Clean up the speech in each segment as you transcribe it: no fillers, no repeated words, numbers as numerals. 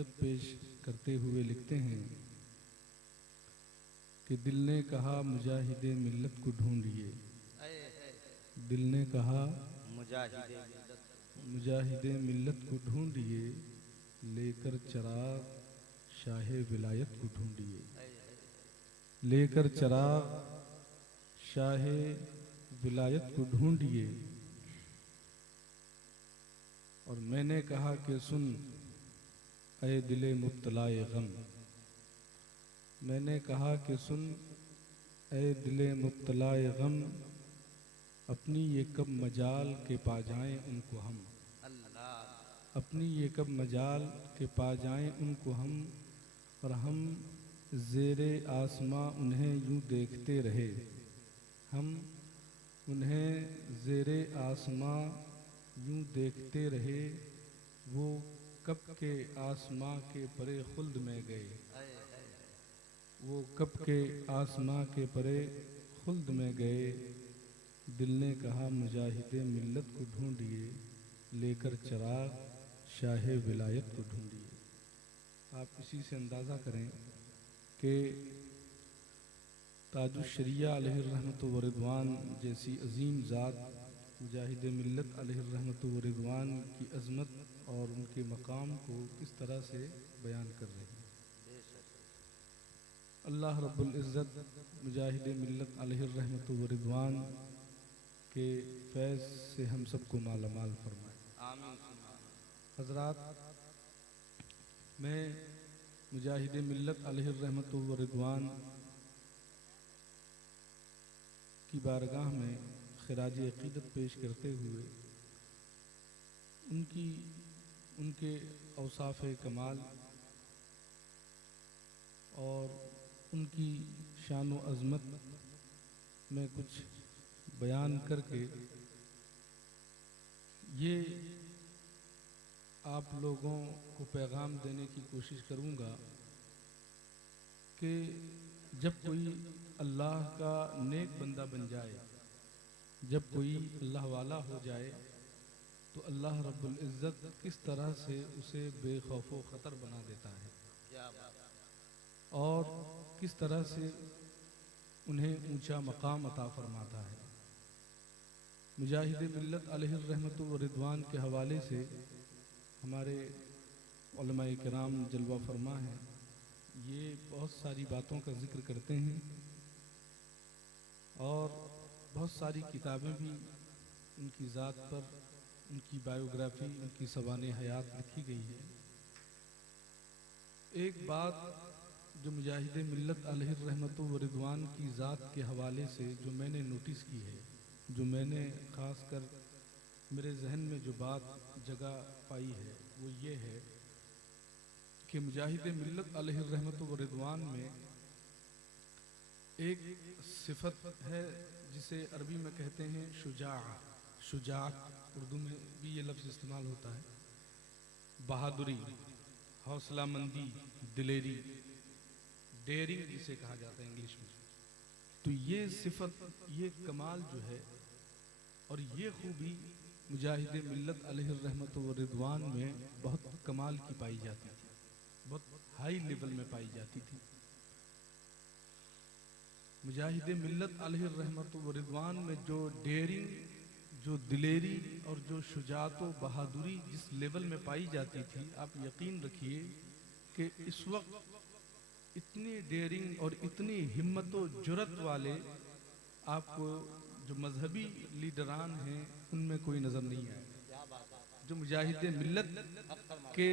अकीदत पेश करते हुए लिखते हैं कि दिल ने कहा मुजाहिदे मिल्लत को ढूंढिए, दिल ने कहा मुजाहिदे मिल्लत को ढूंढिए, लेकर चराग शाहे विलायत को ढूंढिए, लेकर चराग शाहे विलायत को ढूंढिए। और मैंने कहा कि सुन ऐ दिले मुब्तलाए गम, मैंने कहा कि सुन ऐ दिले मुब्तलाए गम, अपनी ये कब मजाल के पा जाएं उनको हम, अपनी ये कब मजाल के पा जाएं उनको हम, और हम ज़ेरे आसमां उन्हें यूं देखते रहे, हम उन्हें ज़ेरे आसमां यूं देखते रहे, वो कब के आसमां के परे खुल्द में गए, वो कब के आसमां के परे खुल्द में गए। दिल ने कहा मुजाहिदे मिल्लत को ढूंढिए, लेकर चराग शाहे विलायत को ढूंढिए। आप इसी से अंदाज़ा करें कि ताजुश्शरिया अलैहिर्रहमत व रिदवान जैसी अजीम ज़ात मुजाहिद मिल्लत अलैहिर्रहमत व रिदवान की अज़मत और उनके मकाम को किस तरह से बयान कर रहे हैं। अल्लाह रब्बुल इज़्ज़त मुजाहिद मिल्लत अलैहिर्रहमत व रिदवान के फैज़ से हम सबको मालामाल फरमाए। हज़रात, मैं मुजाहिद मिल्लत अलैहिर्रहमत व रिदवान की बारगाह में खिराज अक़ीदत पेश करते हुए उनके औसाफ़ कमाल और उनकी शान व अज़मत में कुछ बयान करके ये आप लोगों को पैगाम देने की कोशिश करूँगा कि जब कोई अल्लाह का नेक बंदा बन जाए, जब कोई अल्लाह वाला हो जाए, तो अल्लाह रब्बुल इज़्ज़त किस तरह से उसे बेखौफ व ख़तर बना देता है और किस तरह से उन्हें ऊंचा मकाम अता फरमाता है। मुजाहिद मिल्लत अलैहिर्रहमत व रिदवान के हवाले से हमारे उलमाए किराम जलवा फरमा है, ये बहुत सारी बातों का जिक्र करते हैं और बहुत सारी किताबें भी उनकी ज़ात पर, उनकी बायोग्राफी, उनकी सवाने हयात लिखी गई है। एक बात जो मुजाहिद मिल्लत अलैहिर्रहमत व रिदवान की ज़ात के हवाले से जो मैंने नोटिस की है, जो मैंने ख़ास कर मेरे जहन में जो बात जगह पाई है, वो ये है कि मुजाहिद मिल्लत अलैहिर्रहमत व रिदवान में एक सिफत है जिसे अरबी में कहते हैं शुजाअत, उर्दू में भी ये लफ्ज़ इस्तेमाल होता है। बहादुरी, हौसलामंदी, दिलेरी, डेयरिंग जिसे कहा जाता है इंग्लिश में। तो ये सिफत, ये कमाल जो है और ये खूबी मुजाहिद मिल्लत अलैहिर्रहमत व रिदवान में बहुत कमाल की पाई जाती थी, बहुत हाई लेवल में पाई जाती थी। मुजाहिद मिल्लत अलैहिर्रहमत व रिदवान में जो डेयरिंग, जो दिलेरी और जो शुजाअत व बहादुरी जिस लेवल में पाई जाती थी, आप यकीन रखिए कि इस वक्त इतनी डेयरिंग और इतनी हिम्मत व जुरत वाले आपको जो मजहबी लीडरान हैं उनमें कोई नज़र नहीं आए जो मुजाहिद मिल्लत के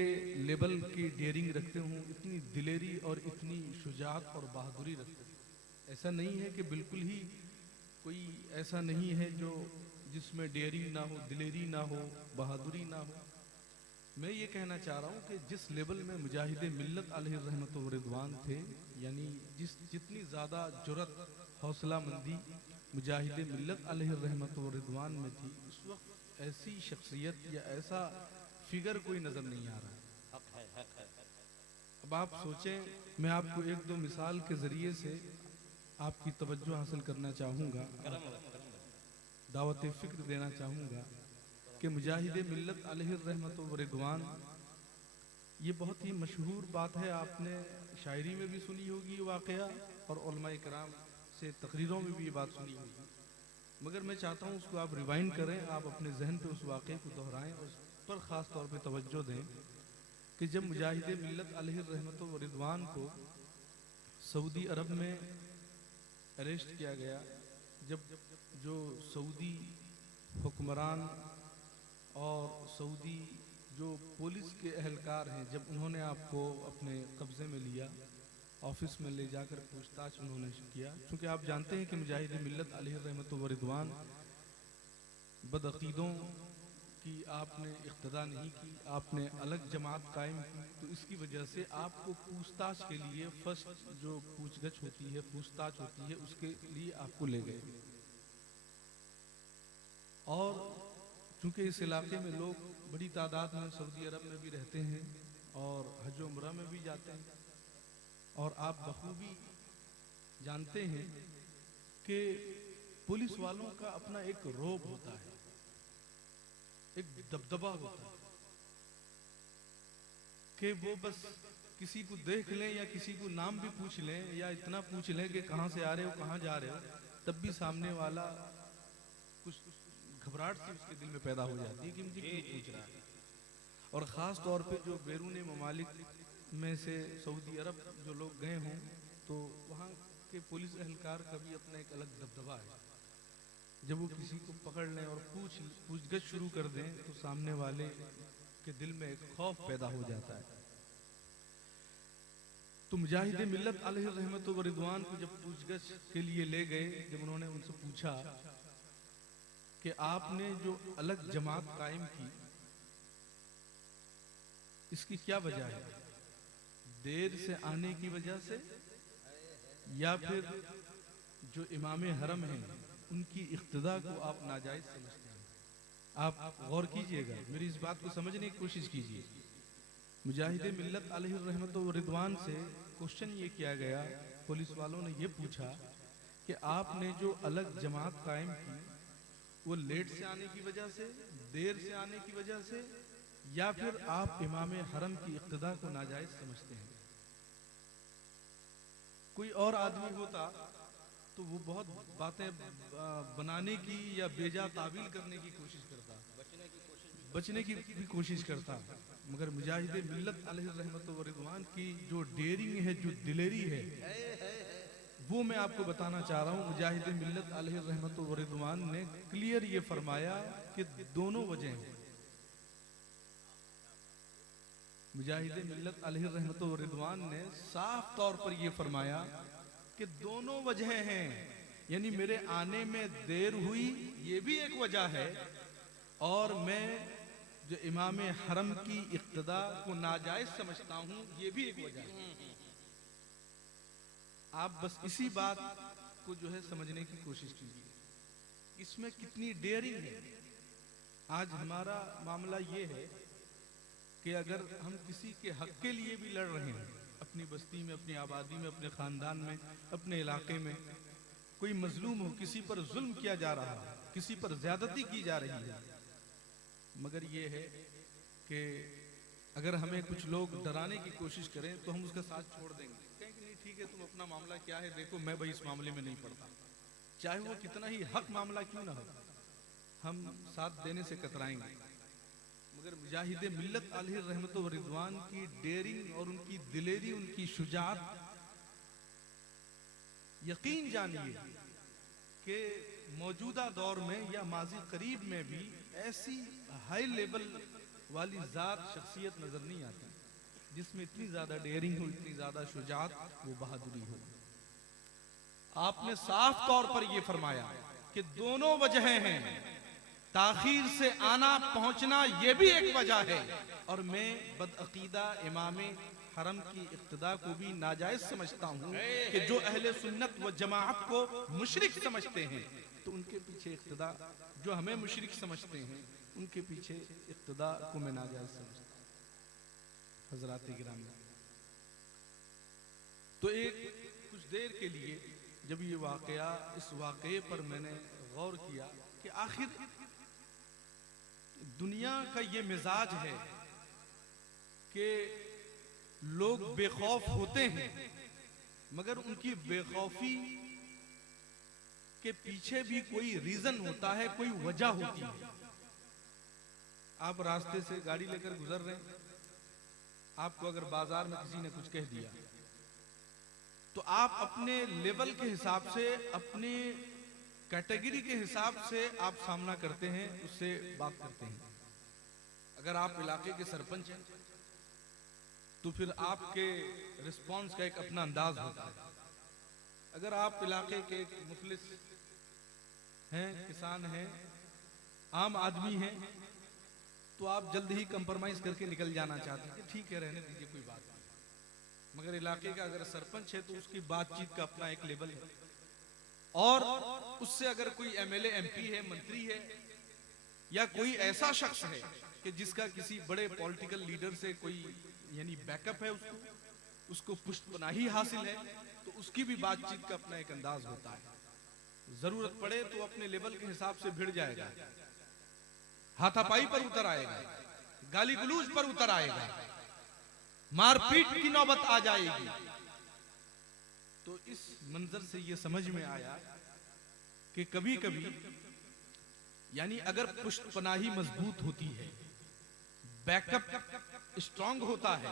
लेवल की डेयरिंग रखते हों, इतनी दिलेरी और इतनी शुजाअत और बहादुरी रखते हों। ऐसा नहीं है कि बिल्कुल ही कोई ऐसा नहीं है जो जिसमें डेयरिंग ना हो, दिलेरी ना हो, बहादुरी ना हो। मैं ये कहना चाह रहा हूँ कि जिस लेवल में मुजाहिद मिल्लत अलैहिर्रहमत व रिदवान थे, यानी जितनी ज़्यादा जुरत, हौसलामंदी मुजाहिद मिल्लत अलैहिर्रहमत व रिदवान में थी, उस वक्त ऐसी शख्सियत या ऐसा फिगर कोई नज़र नहीं आ रहा है। अब आप सोचें, मैं आपको एक दो मिसाल के ज़रिए से आपकी तवज्जो हासिल करना चाहूँगा, दावत फ़िक्र देना चाहूँगा कि मुजाहिद मिल्लत अलैहिर्रहमत व रिदवान ये बहुत ही मशहूर बात है, आपने शायरी में भी सुनी होगी ये वाक़या और उलमाए किराम से तकरीरों में भी ये बात सुनी होगी, मगर मैं चाहता हूँ उसको आप रिवाइंड करें, आप अपने जहन पे उस वाक़े को दोहराएं और उस पर ख़ास तौर पे तवज्जो दें कि जब मुजाहिद मिल्लत अलैहि रहमत व रिदवान को सऊदी अरब में अरेस्ट किया गया, जब जो सऊदी हुक्मरान और सऊदी जो पुलिस के अहलकार हैं, जब उन्होंने आपको अपने कब्ज़े में लिया, ऑफिस में ले जाकर पूछताछ उन्होंने किया, क्योंकि आप जानते हैं कि मुजाहिद मिल्लत अलैहि रहमत व रिदवान बदअक़ीदों की आपने इक़्तिदा नहीं की, आपने अलग जमात कायम की, तो इसकी वजह से आपको पूछताछ के लिए फर्स्ट जो पूछगछ होती है, पूछताछ होती है, उसके लिए आपको ले गए। और चूँकि इस इलाके में लोग बड़ी तादाद में सऊदी अरब में भी रहते हैं और हज उम्रा में भी जाते हैं, और आप बखूबी जानते हैं कि पुलिस वालों का अपना एक रौब होता है, एक दबदबा होता है कि वो बस किसी को देख लें या किसी को नाम भी पूछ लें या इतना पूछ लें कि कहाँ से आ रहे हो, कहाँ जा रहे हो, तब भी सामने वाला कुछ घबराहट सी उसके दिल में पैदा हो जाती है कि मुझे क्यों पूछ रहा है। और ख़ास तौर पे जो बैरून ममालिक में से सऊदी अरब जो लोग गए हों, तो वहाँ के पुलिस एहलकार का भी अपना एक अलग दबदबा है। जब वो किसी को पकड़ लें और पूछगछ शुरू कर दें, तो सामने वाले के दिल में एक खौफ पैदा हो जाता है। तो मुजाहिद मिल्लत अलैहि रहमत व रिदवान को जब पूछगछ के लिए ले गए, जब उन्होंने उनसे पूछा कि आपने जो अलग जमात कायम की, इसकी क्या वजह है, देर से आने की वजह से या फिर जो इमाम हरम हैं उनकी इख्तिदा को आप नाजायज समझते हैं? आप गौर कीजिएगा, मेरी इस बात को समझने की कोशिश कीजिए। मुजाहिद मिल्लत अलैहि रहमत व रिदवान से क्वेश्चन ये किया गया, पुलिस वालों ने ये पूछा कि आपने जो अलग जमात कायम की, वो लेट से आने की वजह से, देर से आने की वजह से, या फिर आप इमाम हरम की इख्तिदा को नाजायज समझते हैं? कोई और आदमी होता तो वो बहुत बातें बनाने की या बेजा तावील करने की कोशिश करता, बचने की भी कोशिश करता, मगर मुजाहिद मिल्लत अलैहि रहमत व रिदवान की जो डेयरिंग है, जो दिलेरी है, वो मैं आपको बताना चाह रहा हूँ। मुजाहिद मिल्लत अलैहि रहमत व रिदवान ने क्लियर ये फरमाया कि दोनों वजह हैं। मुजाहिद मिल्लत अलैहि रहमत व रिदवान ने साफ तौर पर यह फरमाया कि दोनों वजह हैं, यानी मेरे आने में देर हुई ये भी एक वजह है, और मैं जो इमाम हरम की इक्तदा को नाजायज समझता हूं ये भी एक वजह है। आप बस इसी बात को जो है समझने की कोशिश कीजिए, इसमें कितनी डेयरिंग है। आज हमारा मामला ये है कि अगर हम किसी के हक के लिए भी लड़ रहे हैं, अपनी बस्ती में, अपनी आबादी में, अपने ख़ानदान में, अपने इलाके में कोई मजलूम हो, किसी पर जुल्म किया जा रहा है, किसी पर ज्यादती की जा रही है, मगर ये है कि अगर हमें कुछ लोग डराने की कोशिश करें तो हम उसका साथ छोड़ देंगे, कहें कि नहीं ठीक है, तुम अपना मामला क्या है देखो, मैं भाई इस मामले में नहीं पड़ता, चाहे वो कितना ही हक मामला क्यों ना हो, हम साथ देने से कतराएंगे। मगर मुजाहिद मिल्लत अलैहि रहमत व रिदवान की डेयरिंग और उनकी दिलेरी, उनकी शुजाअत, यकीन जानिए कि मौजूदा दौर में या माजी करीब में भी ऐसी हाई लेवल वाली जात शख्सियत नजर नहीं आती जिसमें इतनी ज्यादा डेयरिंग हो, इतनी ज्यादा शुजाअत, वो बहादुरी हो। आपने साफ तौर पर यह फरमाया कि दोनों वजहें हैं, ताखीर से आना पहुंचना ये भी एक वजह है, और मैं बदअकीदा इमाम हरम की इक्तदा को भी नाजायज समझता हूँ कि जो अहले सुन्नत व जमाअत को मुशरिक समझते हैं तो उनके पीछे इक्तदा, जो हमें मुशरिक समझते हैं उनके पीछे इक्तदा को मैं नाजायज समझता हूँ। हजरात गिरामी, तो एक कुछ देर के लिए जब ये वाकया, इस वाकये पर मैंने गौर किया कि आखिर दुनिया का ये मिजाज है कि लोग बेखौफ होते हैं, मगर उनकी बेखौफी के पीछे भी कोई रीजन होता है, कोई वजह होती है। आप रास्ते से गाड़ी लेकर गुजर रहे हैं, आपको अगर बाजार में किसी ने कुछ कह दिया तो आप अपने लेवल के हिसाब से, अपने कैटेगरी के हिसाब से आप सामना करते हैं, उससे बात करते हैं। अगर आप इलाके के सरपंच हैं तो फिर आपके रिस्पांस का एक अपना अंदाज होता है। अगर आप इलाके के एक मुफलिस हैं, किसान हैं, आम आदमी हैं, तो आप जल्द ही कंप्रोमाइज करके निकल जाना चाहते हैं कि ठीक है, रहने दीजिए, कोई बात नहीं। मगर इलाके का अगर सरपंच है तो उसकी बातचीत का अपना एक लेवल है, और उससे अगर कोई एमएलए, एमपी है, मंत्री है, या कोई ऐसा शख्स है कि जिसका किसी बड़े पॉलिटिकल लीडर से कोई यानी बैकअप है, उसको पुष्टपनाही हासिल है, तो उसकी भी बातचीत का अपना एक अंदाज होता है। जरूरत पड़े तो अपने लेवल के हिसाब से भिड़ जाएगा, हाथापाई पर उतर आएगा, गाली गलूज पर उतर आएगा, मारपीट की नौबत आ जाएगी। तो इस मंजर से यह समझ में आया कि कभी कभी यानी अगर पुष्टपनाही मजबूत होती है, बैकअप स्ट्रांग होता है,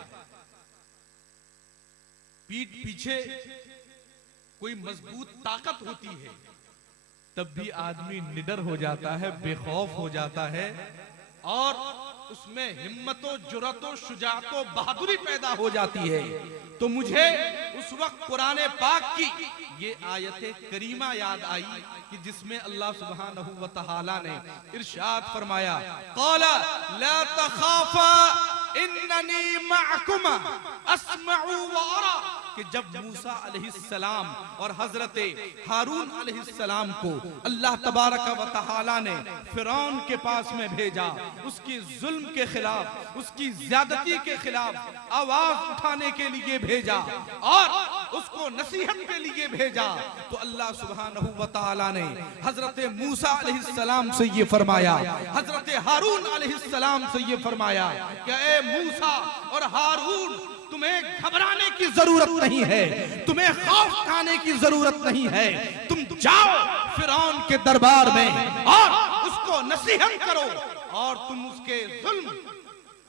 पीठ पीछे कोई मजबूत ताकत होती है, तब भी आदमी निडर हो जाता है, बेखौफ हो जाता है, और उसमें हिम्मतो, जुरतो, शुजातो, बहादुरी पैदा हो जाती है। तो मुझे उस वक्त कुरान पाक की ये आयत करीमा याद आई कि जिसमें अल्लाह सुब्हानहू व तआला ने इरशाद फरमाया, क़ाला ला तख़ाफ़ा इन्ननी मअकुमा अस्मउ व अरा, कि जब मूसा अलैहिस्सलाम और हजरत हारून अलैहिस्सलाम को अल्लाह तबारक व तआला ने फिरौन के पास में भेजा, उसकी जुल्म के खिलाफ, उसकी ज्यादती के खिलाफ आवाज उठाने के लिए भेजा और उसको नसीहत के लिए भेजा, तो अल्लाह सुब्हानहू व तआला ने हजरत मूसा अलैहिस्सलाम से ये फरमाया, हजरत हारून अलैहिस्सलाम से ये फरमाया कि ए मूसा और हारून, तुम्हें घबराने की जरूरत नहीं है, तुम्हें खौफ खाने की जरूरत नहीं है, तुम जाओ फिरौन के दरबार में और उसको नसीहत करो, और तुम उसके जुल्म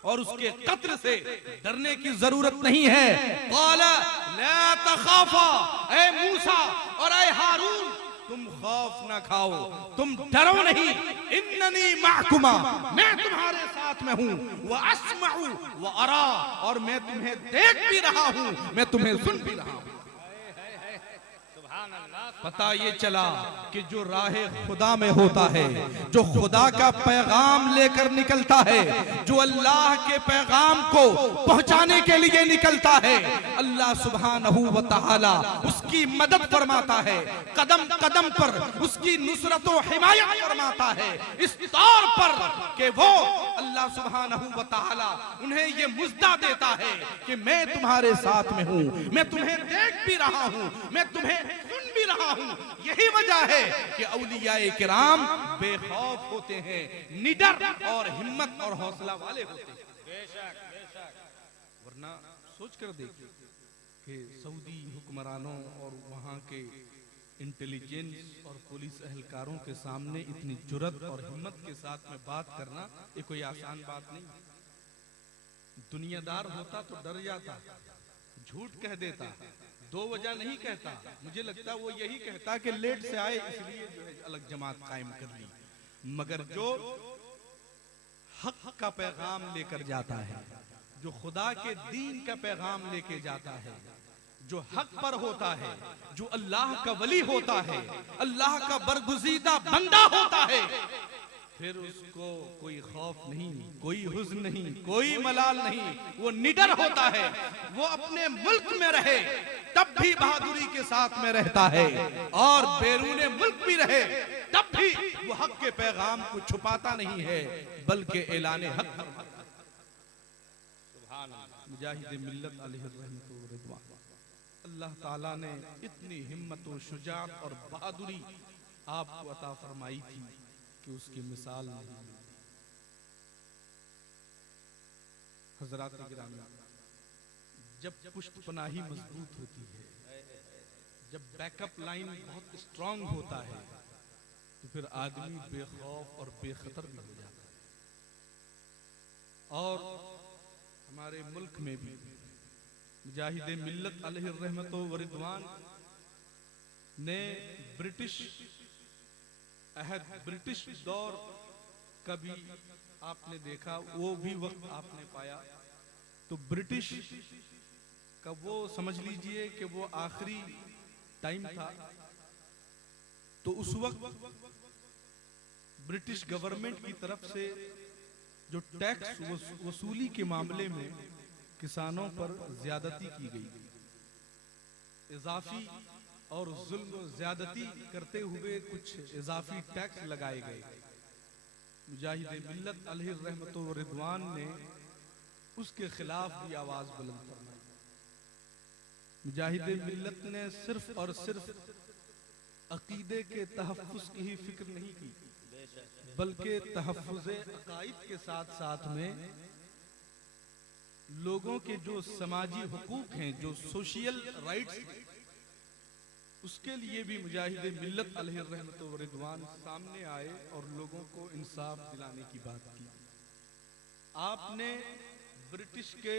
और उसके कत्ल से डरने की जरूरत नहीं है। क़ाला ला तख़ाफ़ा, ए मूसा और ए हारून, तुम खौफ ना खाओ, तुम डरो नहीं, इन्ननी मअकुमा, मैं तुम्हारे साथ में हूँ, व अस्मउ व अरा, और मैं तुम्हें देख भी रहा हूँ, मैं तुम्हें सुन भी रहा हूँ। पता ये चला कि जो राह खुदा में होता है, जो खुदा का पैगाम लेकर निकलता है, जो अल्लाह के पैगाम को पहुंचाने के लिए निकलता है, अल्लाह सुब्हानहू व तआला उसकी मदद फरमाता है, कदम कदम पर उसकी नुसरत व हिमायत फरमाता है, इस तौर पर कि वो अल्लाह सुब्हानहू व तआला उन्हें ये मुजदा देता है कि मैं तुम्हारे साथ में हूँ, मैं तुम्हें देख भी रहा हूँ, मैं तुम्हें सुन भी रहा हूं। यही वजह है कि औलियाए किराम बेखौफ होते हैं, निडर और हिम्मत और हौसला वाले होते हैं। बेशक बेशक, वरना सोच कर देखिए कि सऊदी हुक्मरानों और वहां के इंटेलिजेंस और पुलिस एहलकारों के सामने इतनी जुर्रत और हिम्मत के साथ में बात करना ये कोई आसान बात नहीं। दुनियादार होता तो डर जाता, झूठ कह देता, दो वजह नहीं कहता, मुझे लगता वो यही कहता कि लेट से आए इसलिए जो है अलग जमात कायम कर ली। मगर जो हक का पैगाम लेकर जाता है, जो खुदा के दीन का पैगाम लेके जाता है, जो हक पर होता है, जो अल्लाह का वली होता है, अल्लाह का बरगुज़ीदा बंदा होता है, फिर उसको कोई खौफ नहीं, कोई हुज़्न नहीं, कोई मलाल नहीं, वो निडर होता है। वो अपने मुल्क में रहे तब भी बहादुरी के साथ में रहता है, और बैरूने मुल्क भी रहे तब भी वो हक के पैगाम को छुपाता नहीं है, बल्कि ऐलाने हक करता है। सुभान अल्लाह। मुजाहिद मिल्लत अलैहि रहमतुल्लाह व रिदवान, अल्लाह ताला ने इतनी हिम्मत और शुजाअत और बहादुरी आपको अता फरमाई थी कि उसकी मिसाल नहीं। हज़रात गिरामी, जब पुष्ट पनाही मजबूत होती है, जब बैकअप लाइन बहुत स्ट्रांग होता है, तो फिर आदमी बेखौफ और बेखतर भी हो जाता है। और हमारे मुल्क में भी मुजाहिद मिल्लत अलैहि रहमतो व रिदवान ने ब्रिटिश दौर का भी आपने देखा, वो भी वक्त आपने पाया। तो ब्रिटिश का वो समझ लीजिए कि वो आखिरी टाइम था। तो उस वक्त ब्रिटिश गवर्नमेंट की तरफ से जो टैक्स वसूली के मामले में किसानों पर ज्यादती की गई, इजाफी और जुल्म ज्यादती करते हुए कुछ इजाफी टैक्स लगाए गए। मुजाहिद मिल्लत अलैहि रहमतो व रिदवान ने उसके खिलाफ भी आवाज बुलंद फरमाई। मुजाहिद मिल्लत ने सिर्फ और सिर्फ अकीदे के तहफ्फुज़ की ही फिक्र नहीं की, बल्कि तहफ्फुज़े अकाइद के साथ साथ में लोगों के जो समाजी हुकूक हैं, जो सोशल राइट्स हैं, उसके लिए भी मुजाहिद मिल्लत अलैहि रहमतो व रिदवान सामने आए और लोगों को इंसाफ दिलाने की बात की। आपने ब्रिटिश के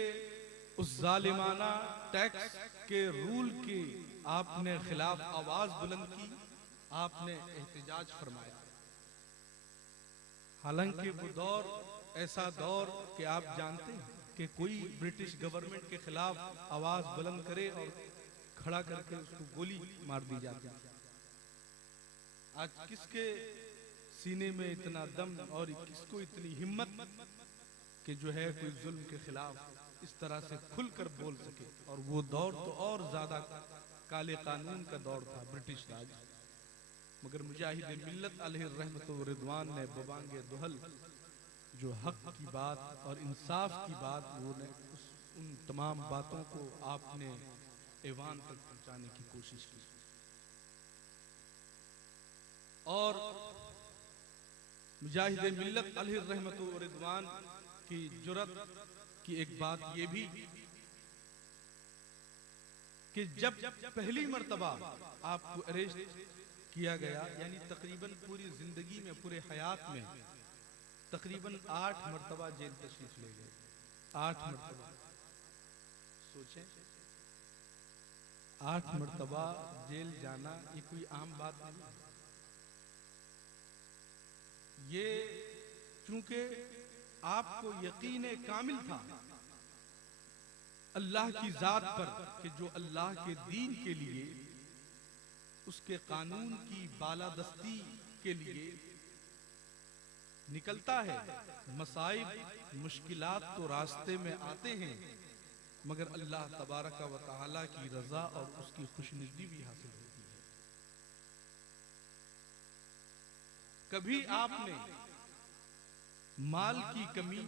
उस जालिमाना टैक्स के रूल की आपने खिलाफ आवाज बुलंद की, आपने एहतजाज फरमाया। हालांकि वो दौर ऐसा दौर कि आप जानते हैं कि कोई ब्रिटिश गवर्नमेंट के खिलाफ आवाज बुलंद करे और खड़ा करके उसको गोली मार दी जाती है। आज किसके सीने में इतना दम और किसको इतनी हिम्मत कि जो है कोई जुल्म के खिलाफ इस तरह से खुलकर बोल सके। और वो दौर तो और ज्यादा काले कानून का दौर था, ब्रिटिश राज। मगर मुजाहिद मिल्लत अलैहि रहमतो व रिदवान ने बबांगे दुहल जो हक की बात और इंसाफ की बात, वो ने उन तमाम बातों को आपने ऐवान तक पहुंचाने की कोशिश की। और मुजाहिद मिल्लत अलैहि रहमतो व रिदवान की जुर्रत की एक बात ये भी कि जब पहली मर्तबा आपको अरेस्ट किया गया, यानी तकरीबन पूरी जिंदगी में, पूरे हयात में तकरीबन 8 मर्तबा जेल तशरीफ ले गए। 8 मर्तबा, सोचें 8 मर्तबा जेल जाना ये कोई आम बात नहीं। ये चूंकि आपको यकीन कामिल था अल्लाह की जात पर कि जो अल्लाह के दीन के लिए, उसके कानून की बालादस्ती के लिए निकलता है। मसाइब मुश्किलात तो रास्ते में आते हैं, मगर अल्लाह तबारक व तआला की रजा और उसकी खुशनुदी भी हासिल होती है। कभी आपने माल की कमी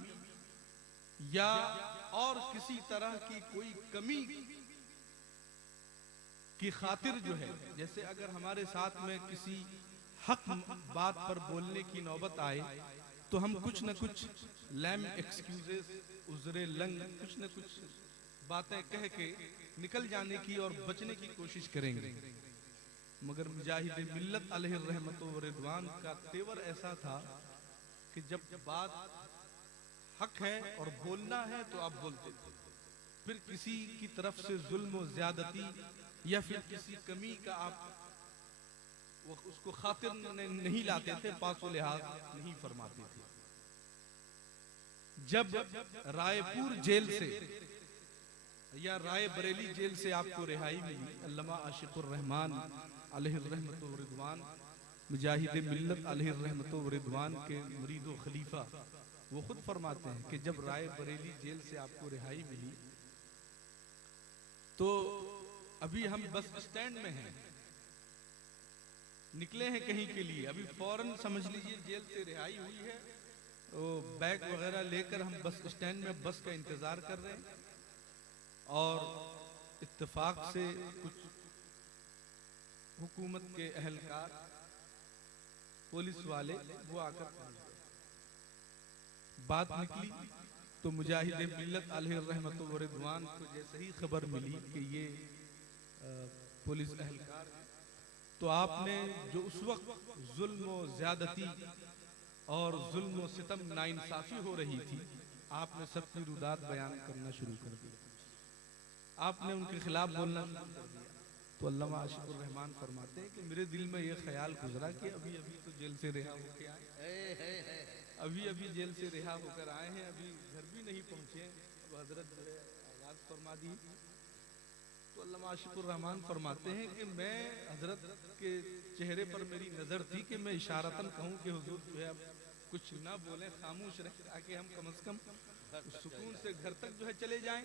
या और किसी तरह की कोई कमी की खातिर जो है, जैसे अगर हमारे साथ में किसी हक बात पर बोलने की नौबत आए तो हम कुछ न कुछ लैम एक्सक्यूजेस, उज़रे लंग, कुछ न कुछ बातें कह के निकल जाने की और बचने की कोशिश करेंगे। मगर मुजाहिद मिल्लत अलैहि रहमतो व रिदवान का तेवर ऐसा था कि जब बात हक है और बोलना है तो आप बोलते थे। फिर किसी की तरफ से जुल्म और ज्यादती या फिर किसी कमी का आप वो उसको खातिर नहीं लाते थे, पासो लिहाज नहीं फरमाते थे। जब रायपुर जेल से या राय बरेली जेल से आपको रिहाई मिली, अल्लामा आशिकुर रहमान अलैहि रहमतो व रिदवान, मुजाहिद मिल्लत अलैहि रहमतो व रिदवान के मुरीदो खलीफा, वो खुद फरमाते हैं कि जब राय बरेली जेल से आपको रिहाई मिली तो अभी हम बस स्टैंड में हैं, निकले हैं कहीं के लिए, अभी फौरन समझ लीजिए जेल से रिहाई हुई है, तो बैग वगैरह लेकर हम बस स्टैंड में बस का इंतजार कर रहे हैं। और इत्तेफाक से कुछ हुकूमत के अहलकार, पुलिस वाले वो आकर बात निकली तो मुजाहिद मिल्लत अलैहि रहमत व रिदवान को जैसे ही खबर मिली कि ये पुलिस एहलकार, तो आपने जो उस वक्त जुल्म व ज्यादती और जुल्म व सितम नाइंसाफी हो रही थी, आपने सबकी रुदात बयान करना शुरू कर दिया। आपने उनके खिलाफ बोलना शुरू कर दिया। तो अल्लामा आशिकुर रहमान फरमाते हैं कि मेरे दिल में ये ख्याल गुजरा कि अभी अभी तो जेल से रिहा होकर आए, अभी अभी जेल से रिहा होकर आए हैं, अभी घर भी नहीं पहुंचे, अब हजरत जो है आगाज फरमा दी। तो अल्लामा आशिकुर रहमान फरमाते हैं कि मैं हजरत के चेहरे पर मेरी नजर थी कि मैं इशारतन कहूँ कि हुजूर जो है अब कुछ ना बोले, खामोश रहे, ताकि हम कम से कम सुकून से घर तक जो है चले जाएं।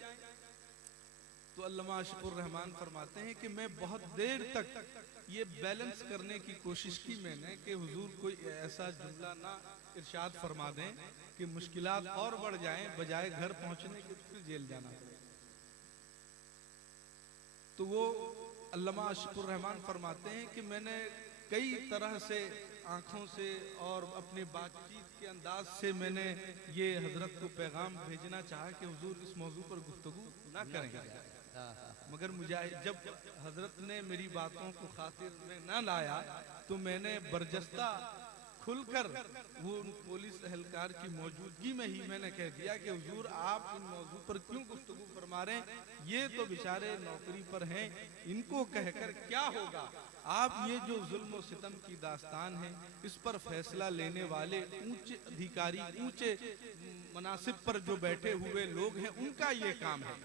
तो अल्लामा आशिकुर रहमान फरमाते हैं कि मैं बहुत देर तक ये बैलेंस करने की कोशिश की मैंने कि हुजूर कोई ऐसा जुमला ना इरशाद फरमा दें कि मुश्किलात और बढ़ जाएं, बजाय घर पहुंचने के फिर जेल जाना पड़े। तो वो अल्लामा आशिकुर रहमान फरमाते हैं कि मैंने कई तरह से आंखों से और अपने बातचीत के अंदाज से मैंने ये हजरत को पैगाम भेजना चाहा कि हुजूर इस मौजू पर गुफ्तगू ना करें, मगर मुजाहिद जब हजरत ने मेरी बातों को खातिर में ना लाया तो मैंने बरजस्ता खुलकर वो पुलिस एहलकार की मौजूदगी में ही मैंने कह दिया कि हुजूर आप इन मौजू पर क्यों गुफ्तगू फरमा रहे हैं, ये तो बेचारे नौकरी पर हैं, इनको कहकर क्या होगा। आप ये जो जुल्म और सितम की दास्तान है, इस पर फैसला लेने वाले ऊंचे अधिकारी, ऊंचे मनासिब पर जो बैठे हुए लोग हैं, उनका ये काम है।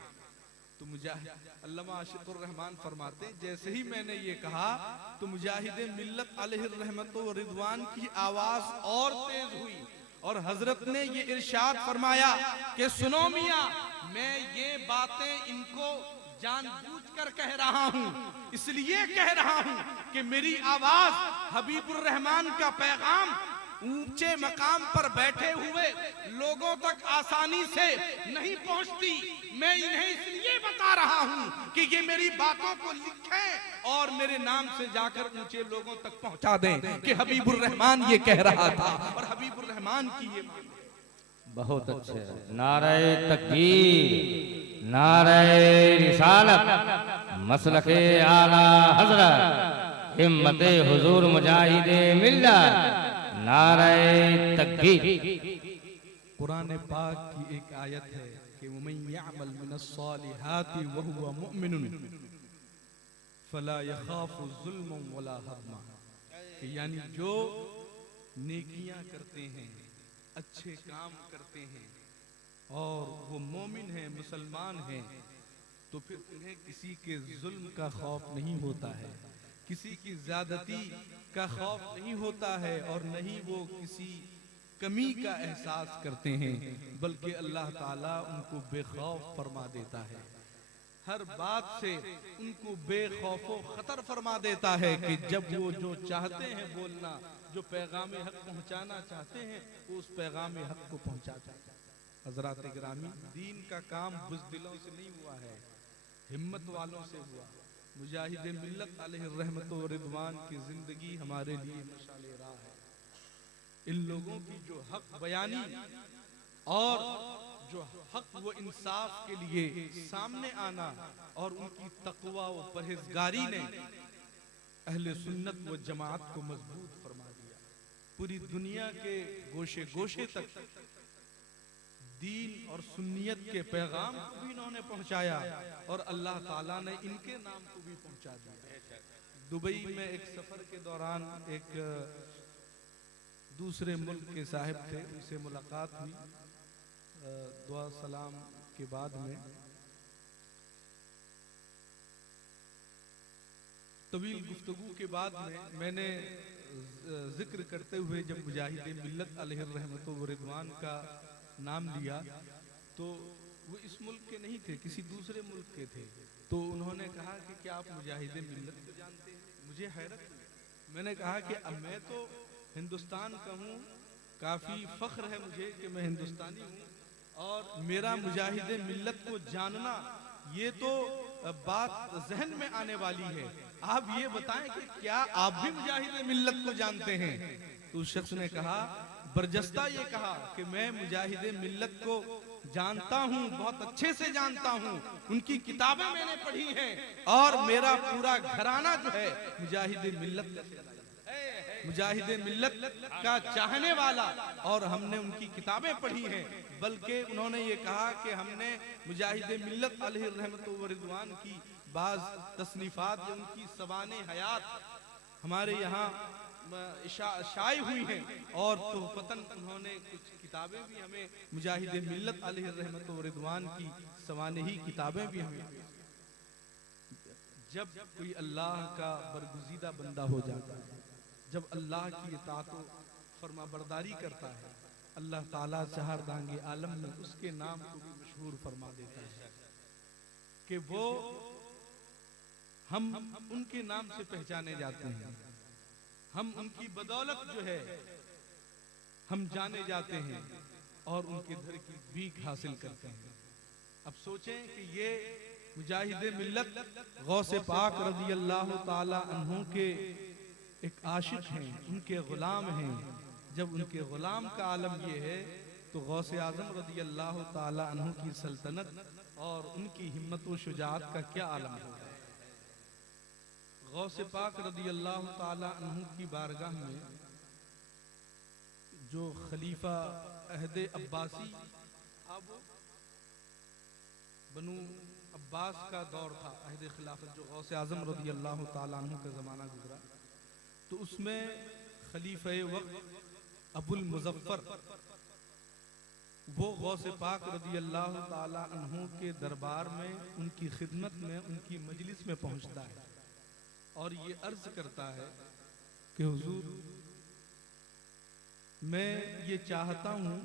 तो मुजाहिद अल्लामा आशिकुर रहमान फरमाते हैं जैसे ही मैंने ये कहा तो मुजाहिद मिल्लत अलैहि रहमत व रिदवान की आवाज और तेज हुई और हजरत ने ये इरशाद फरमाया कि सुनो मियां, मैं ये बातें इनको जानबूझकर कह रहा हूँ, इसलिए कह रहा हूँ कि मेरी आवाज हबीबुर रहमान का पैगाम ऊंचे मकाम पर बैठे हुए लोगों तक आसानी से नहीं पहुंचती। मैं इन्हें इसलिए बता रहा हूं कि ये मेरी बातों को लिखें और मेरे नाम से जाकर ऊंचे लोगों तक पहुंचा दें कि हबीबुर रहमान ये कह रहा था। और हबीबुर रहमान की ये बहुत अच्छे, नारे तकबीर, नारे रिसालत, मसलके आला हजरत, हिम्मते हुजूर मुजाहिदे मिल्लत, नारे तकबीर। कुरान पाक की एक आयत है कि वमन यअमल मिनस्सालिहाति वहुवा मुमिनुन फला यखाफु जुल्मन वला हदमा, कि यानी जो नेकियां करते हैं, अच्छे काम करते हैं और वो मोमिन हैं, मुसलमान हैं, तो फिर उन्हें किसी के जुल्म का खौफ नहीं होता है, किसी की ज्यादती का खौफ नहीं होता है और नहीं वो किसी कमी का एहसास करते हैं, बल्कि अल्लाह ताला उनको बेखौफ फरमा देता है। हर बात से उनको बेखौफो खतर फरमा देता है कि जब वो जो चाहते हैं बोलना, जो पैगाम हक पहुंचाना चाहते हैं, वो उस पैगाम हक को पहुंचाता है। हजरात गिरामी, दीन का काम बुज़दिलों से नहीं हुआ है, हिम्मत वालों से हुआ। मुजाहिद मिल्लत अलैहि रहमत व रिदवान की जिंदगी हमारे लिए मशाले राह है। इन लोगों की जो हक बयानी और जो हक व इंसाफ के लिए सामने आना और उनकी तकवा व परहेजगारी ने अहले सुन्नत व जमात को मजबूत फरमा दिया। पूरी दुनिया के गोशे गोशे तक दीन और सुन्नियत के पैगाम को भी इन्होंने पहुंचाया और अल्लाह ताला ने इनके नाम को भी पहुंचा दिया। दुबई में एक सफर के दौरान एक दूसरे मुल्क के साहिब थे, उनसे मुलाकात हुई दुआ सलाम के बाद में। तवील गुफ्तगू के बाद में मैंने जिक्र करते हुए जब मुजाहिद मिल्लत अलैहि रहमत व रिदवान का नाम लिया तो वो इस मुल्क के नहीं थे, किसी दूसरे मुल्क के थे। तो उन्होंने कहा कि क्या आप मुजाहिद मिल्लत को जानते हैं? मुझे हैरत हुई। मैंने कहा कि अब मैं तो हिंदुस्तान का हूँ, काफ़ी फ़ख्र है मुझे कि मैं हिंदुस्तानी हूँ और मेरा मुजाहिद मिल्लत को जानना ये तो बात जहन में आने वाली है। आप ये बताएं कि क्या आप भी मुजाहिद मिल्लत को जानते हैं? तो उस शख्स ने कहा, बरजस्ता ये कहा कि मैं मुजाहिद मिल्लत को जानता हूँ, बहुत अच्छे से जानता हूँ, उनकी किताबें मैंने पढ़ी हैं और मेरा पूरा घराना जो है मुजाहिद मिल्लत का चाहने वाला, और हमने उनकी किताबें पढ़ी हैं। बल्कि उन्होंने ये कहा कि हमने मुजाहिद मिल्लत अलैहि रहमत व रिज़वान की बाज तसनीफात जो उनकी सवाने हयात हमारे यहाँ शाये हुई हैं, और तोहफतन उन्होंने कुछ किताबें भी हमें मुजाहिद मिल्लत अलैहि रहमत व रिज़वान की सवाने ही किताबें भी हमें। जब कोई अल्लाह का बरगुज़ीदा बंदा हो जाता है, जब अल्लाह की इताअत व फरमाबरदारी करता है, अल्लाह ताला चहारदांगे आलम में उसके नाम को भी मशहूर फरमा देता है कि वो हम उनके नाम से पहचाने जाते हैं, हम उनकी बदौलत जो है हम जाने जाते हैं और उनके दर की भीख हासिल करते हैं। अब सोचें कि ये मुजाहिद मिल्लत गौसे पाक रज़ी अल्लाह ताला अन्हु के एक आशिक हैं, उनके गुलाम हैं। जब उनके गुलाम का आलम ये है तो गौसे आज़म रज़ी अल्लाह ताला अन्हु की सल्तनत और उनकी हिम्मत व शुजाअत का क्या आलम होगा। गौसे पाक रज़ी अल्लाह ताला अन्हु की बारगाह में जो खलीफा अहदे अब्बासी, अब बनु अब्बास का दौर था, अहदे खिलाफत जो गौसे आज़म रज़ी अल्लाह ताला अन्हु का ज़माना गुजरा, तो उसमें खलीफा वक्त अबुल मुज़फ़्फ़र वो गौसे पाक रज़ी अल्लाह ताला अन्हु के दरबार में, उनकी खिदमत में, उनकी मजलिस में पहुंचता है और ये अर्ज करता है कि हुजूर, मैं ये चाहता हूँ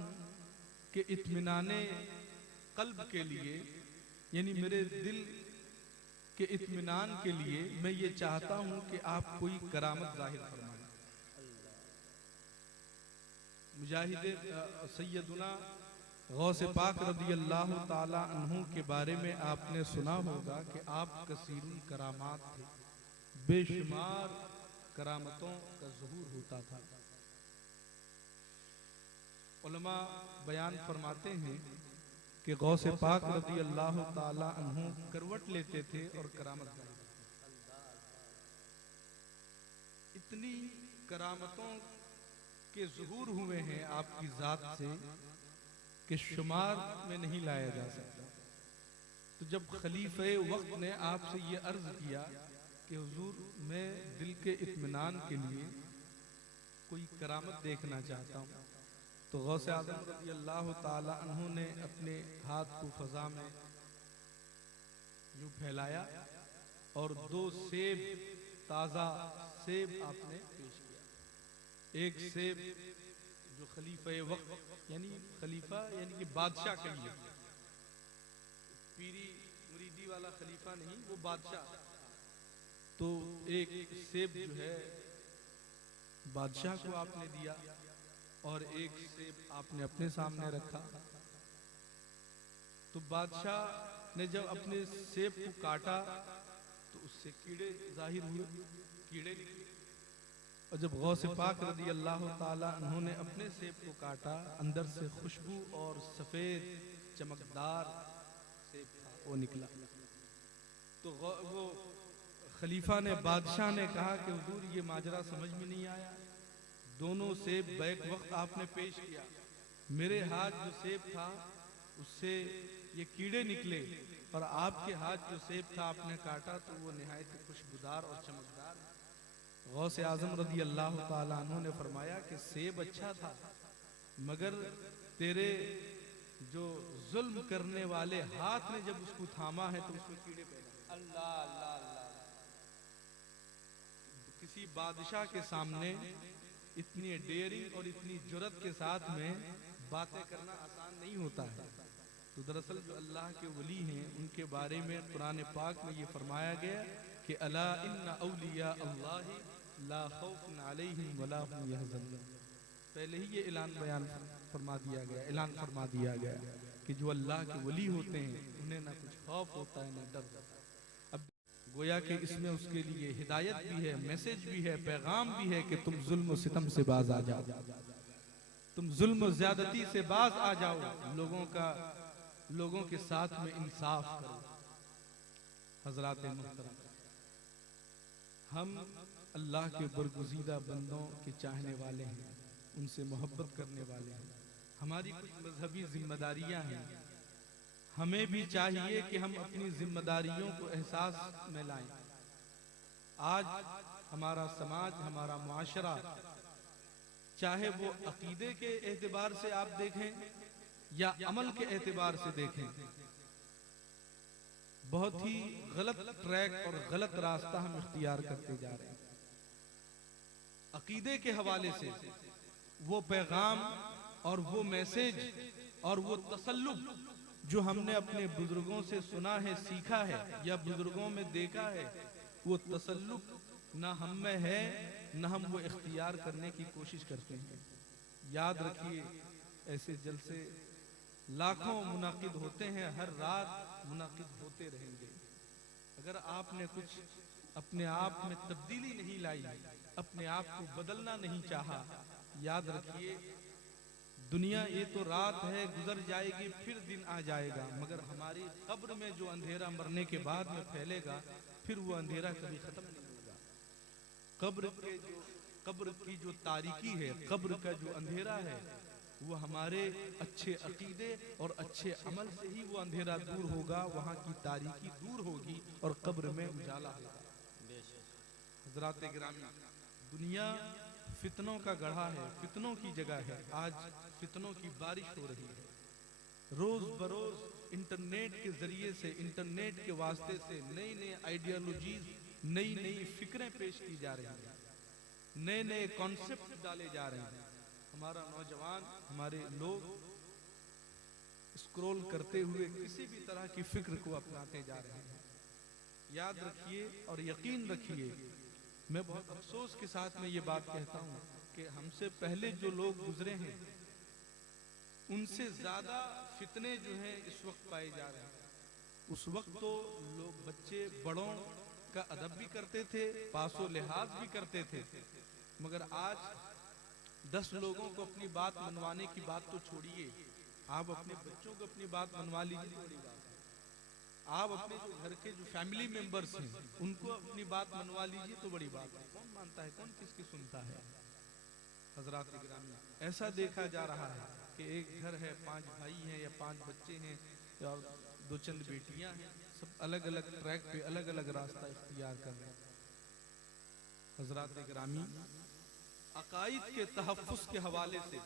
कि इत्मीनाने कल्ब के लिए, यानी मेरे दिल के इत्मीनान के लिए मैं ये चाहता हूँ कि आप कोई करामत जाहिर फरमाएं। मुजाहिद सैयदुना गौसे पाक रज़ी अल्लाह ताला अन्हु के बारे में आपने सुना होगा कि आप कसीरुल करामात थे, बेशुमार करामतों का ज़हूर होता था। उलमा बयान फरमाते हैं कि गौसे पाक रज़ी अल्लाह ताला अन्हु करवट लेते थे और करामत गाते थे। इतनी करामतों के ज़हूर हुए हैं आपकी ज़ात से कि शुमार में नहीं लाया जा सकता। तो जब खलीफे वक्त ने आपसे ये अर्ज किया कि हुजूर, मैं दिल के इत्मीनान के लिए कोई करामत देखना चाहता हूँ, तो गौसे आज़म रज़ी अल्लाह ताला अन्हु ने अपने हाथ को फ़ज़ा में यूँ फैलाया और 2 सेब, ताज़ा सेब आपने पेश किया। एक सेब जो खलीफा वक्त यानी खलीफा यानी कि बादशाह कहिए, पीरी मुरीदी वाला खलीफा नहीं, वो बादशाह, तो एक सेब जो है बादशाह को आपने दिया और एक सेब आपने अपने सामने रखा। तो बादशाह ने जब अपने सेब को काटा तो उससे कीड़े जाहिर हुए, कीड़े निकले। और जब गौसे पाक रज़ी अल्लाह ताला उन्होंने अपने सेब को काटा, अंदर से खुशबू और सफ़ेद चमकदार सेब था, वो निकला। तो वो खलीफा ने, बादशाह ने कहा कि हुजूर, ये माजरा समझ में नहीं आया। दोनों सेब बैक वक्त आपने पेश किया, मेरे हाथ जो सेब था उससे ये कीड़े निकले और आपके हाथ जो सेब था आपने काटा तो वो निहायत खुशबूदार और चमकदार। गौसे आज़म रज़ी अल्लाह ताला अन्हु ने फरमाया कि सेब अच्छा था, मगर तेरे जो जुल्म करने वाले हाथ ने जब उसको थामा है तो उसमें कीड़े पैदा। अल्लाह अल्लाह अल्लाह। किसी बादशाह के सामने इतनी डेयरिंग और इतनी जुर्रत के साथ में बातें करना आसान नहीं होता है। तो दरअसल जो अल्लाह के वली हैं उनके बारे में कुरान पाक में ये फरमाया गया कि अला इन्ना औलिया अल्लाह ला खौफुन अलैहिम वला हुम यहज़नून। पहले ही ये ऐलान फरमा दिया गया कि जो अल्लाह के वली होते हैं उन्हें ना कुछ खौफ होता है ना डर होता है। अब गोया कि इसमें उसके लिए हिदायत भी है, मैसेज भी है, पैगाम भी है कि तुम जुल्म सितम से बाज आ जाओ, तुम जुल्म ज्यादती से बाज आ जाओ, लोगों का लोगों के साथ में इंसाफ करो। हजरात मोहतरम, हम अल्लाह के बरगुज़ीदा बंदों के चाहने वाले हैं, उनसे मोहब्बत करने वाले हैं। हमारी कुछ मजहबी जिम्मेदारियां हैं, हमें भी चाहिए कि हम अपनी जिम्मेदारियों को एहसास में लाएं। आज हमारा समाज, हमारा मुआशरा, चाहे वो अकीदे के एतबार से आप देखें या अमल के एतबार से देखें, बहुत ही गलत ट्रैक और गलत रास्ता हम इख्तियार करते जा रहे हैं। अकीदे के हवाले से वो पैगाम और वो मैसेज और वो तसल्लुक जो हमने अपने बुजुर्गों से सुना है, सीखा है या बुजुर्गों में देखा है, वो तसल्लुक ना हम में है, ना हम वो इख्तियार करने की कोशिश करते हैं। याद रखिए, ऐसे जलसे लाखों मुनाकिद होते हैं, हर रात मुनाकिद होते रहेंगे। अगर आपने कुछ अपने आप में तब्दीली नहीं लाई, अपने आप को बदलना नहीं चाहा, याद रखिए दुनिया ये तो रात है, गुजर जाएगी, फिर दिन आ जाएगा, मगर हमारी कब्र में जो अंधेरा मरने के बाद में फैलेगा, फिर वो अंधेरा कभी खत्म नहीं होगा। कब्र की जो तारीकी है, कब्र का जो अंधेरा है, वो हमारे अच्छे अकीदे और अच्छे अमल से ही वो अंधेरा दूर होगा, वहाँ की तारीकी दूर होगी और कब्र में उजाला होगा। हजरात गिरामी, दुनिया फितनों का गढ़ा है, फितनों की जगह है। आज फितनों की बारिश हो रही है। रोज बरोज इंटरनेट के जरिए से, इंटरनेट के वास्ते से नई नई आइडियोलॉजीज, नई नई फिक्रें पेश की जा रही हैं, नए नए कॉन्सेप्ट डाले जा रहे हैं। हमारा नौजवान, हमारे लोग स्क्रॉल करते हुए किसी भी तरह की फिक्र को अपनाते जा रहे हैं। याद रखिए और यकीन रखिए, मैं बहुत अफसोस के साथ में ये बात कहता हूँ कि हमसे पहले जो लोग गुजरे हैं, उनसे ज्यादा फितने जो हैं इस वक्त पाए जा रहे हैं। उस वक्त तो लोग, बच्चे बड़ों का अदब भी करते थे, पासो लिहाज भी करते थे, मगर आज 10 लोगों को अपनी बात मनवाने की बात तो छोड़िए, आप अपने बच्चों को अपनी बात मनवा लीजिए, बड़ी बात है। आप अपने जो घर के जो फैमिली मेंबर्स हैं, उनको अपनी बात मनवा लीजिए तो बड़ी बात है। कौन मानता है, कौन किसकी सुनता है। हजरात गिरामी, ऐसा देखा जा रहा है कि एक घर है, 5 भाई हैं या 5 बच्चे हैं और 2 चंद बेटियां हैं, सब अलग अलग ट्रैक पे अलग अलग रास्ता इख्तियार कर रहे हैं। हजरात गिरामी, अकाईद के तहफ़्फ़ुज़ के हवाले से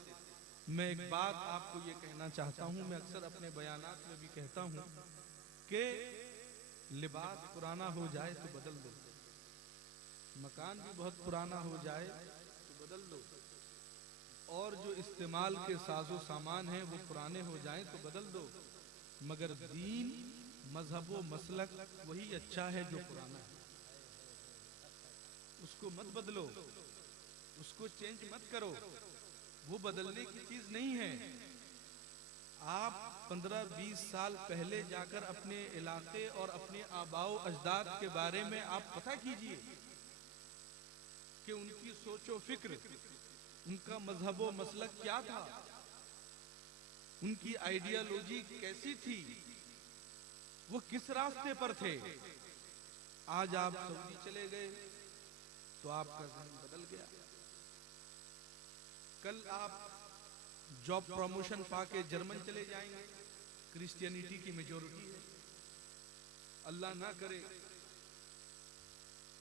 मैं एक बात आपको ये कहना चाहता हूँ। मैं अक्सर अपने बयानात में भी कहता हूँ कि लिबास पुराना हो जाए तो बदल दो, मकान भी बहुत पुराना हो जाए तो बदल दो, और जो इस्तेमाल के साजो सामान हैं वो पुराने हो जाएं तो बदल दो, मगर दीन, मजहब व मसलक वही अच्छा है जो पुराना है। उसको मत बदलो, उसको चेंज मत करो, वो बदलने की चीज नहीं है। आप 15-20 साल पहले जाकर अपने इलाके और अपने आबाओ अजदाद के बारे में आप पता कीजिए कि उनकी सोचो फिक्र, उनका मजहब व मसलक क्या था, उनकी आइडियोलॉजी कैसी थी, वो किस रास्ते पर थे। आज आप सऊदी चले गए तो आपका ज़हन बदल गया। कल आप जॉब प्रमोशन पाके जर्मन चले जाएंगे, क्रिश्चियनिटी की मेजोरिटी है, अल्लाह ना करे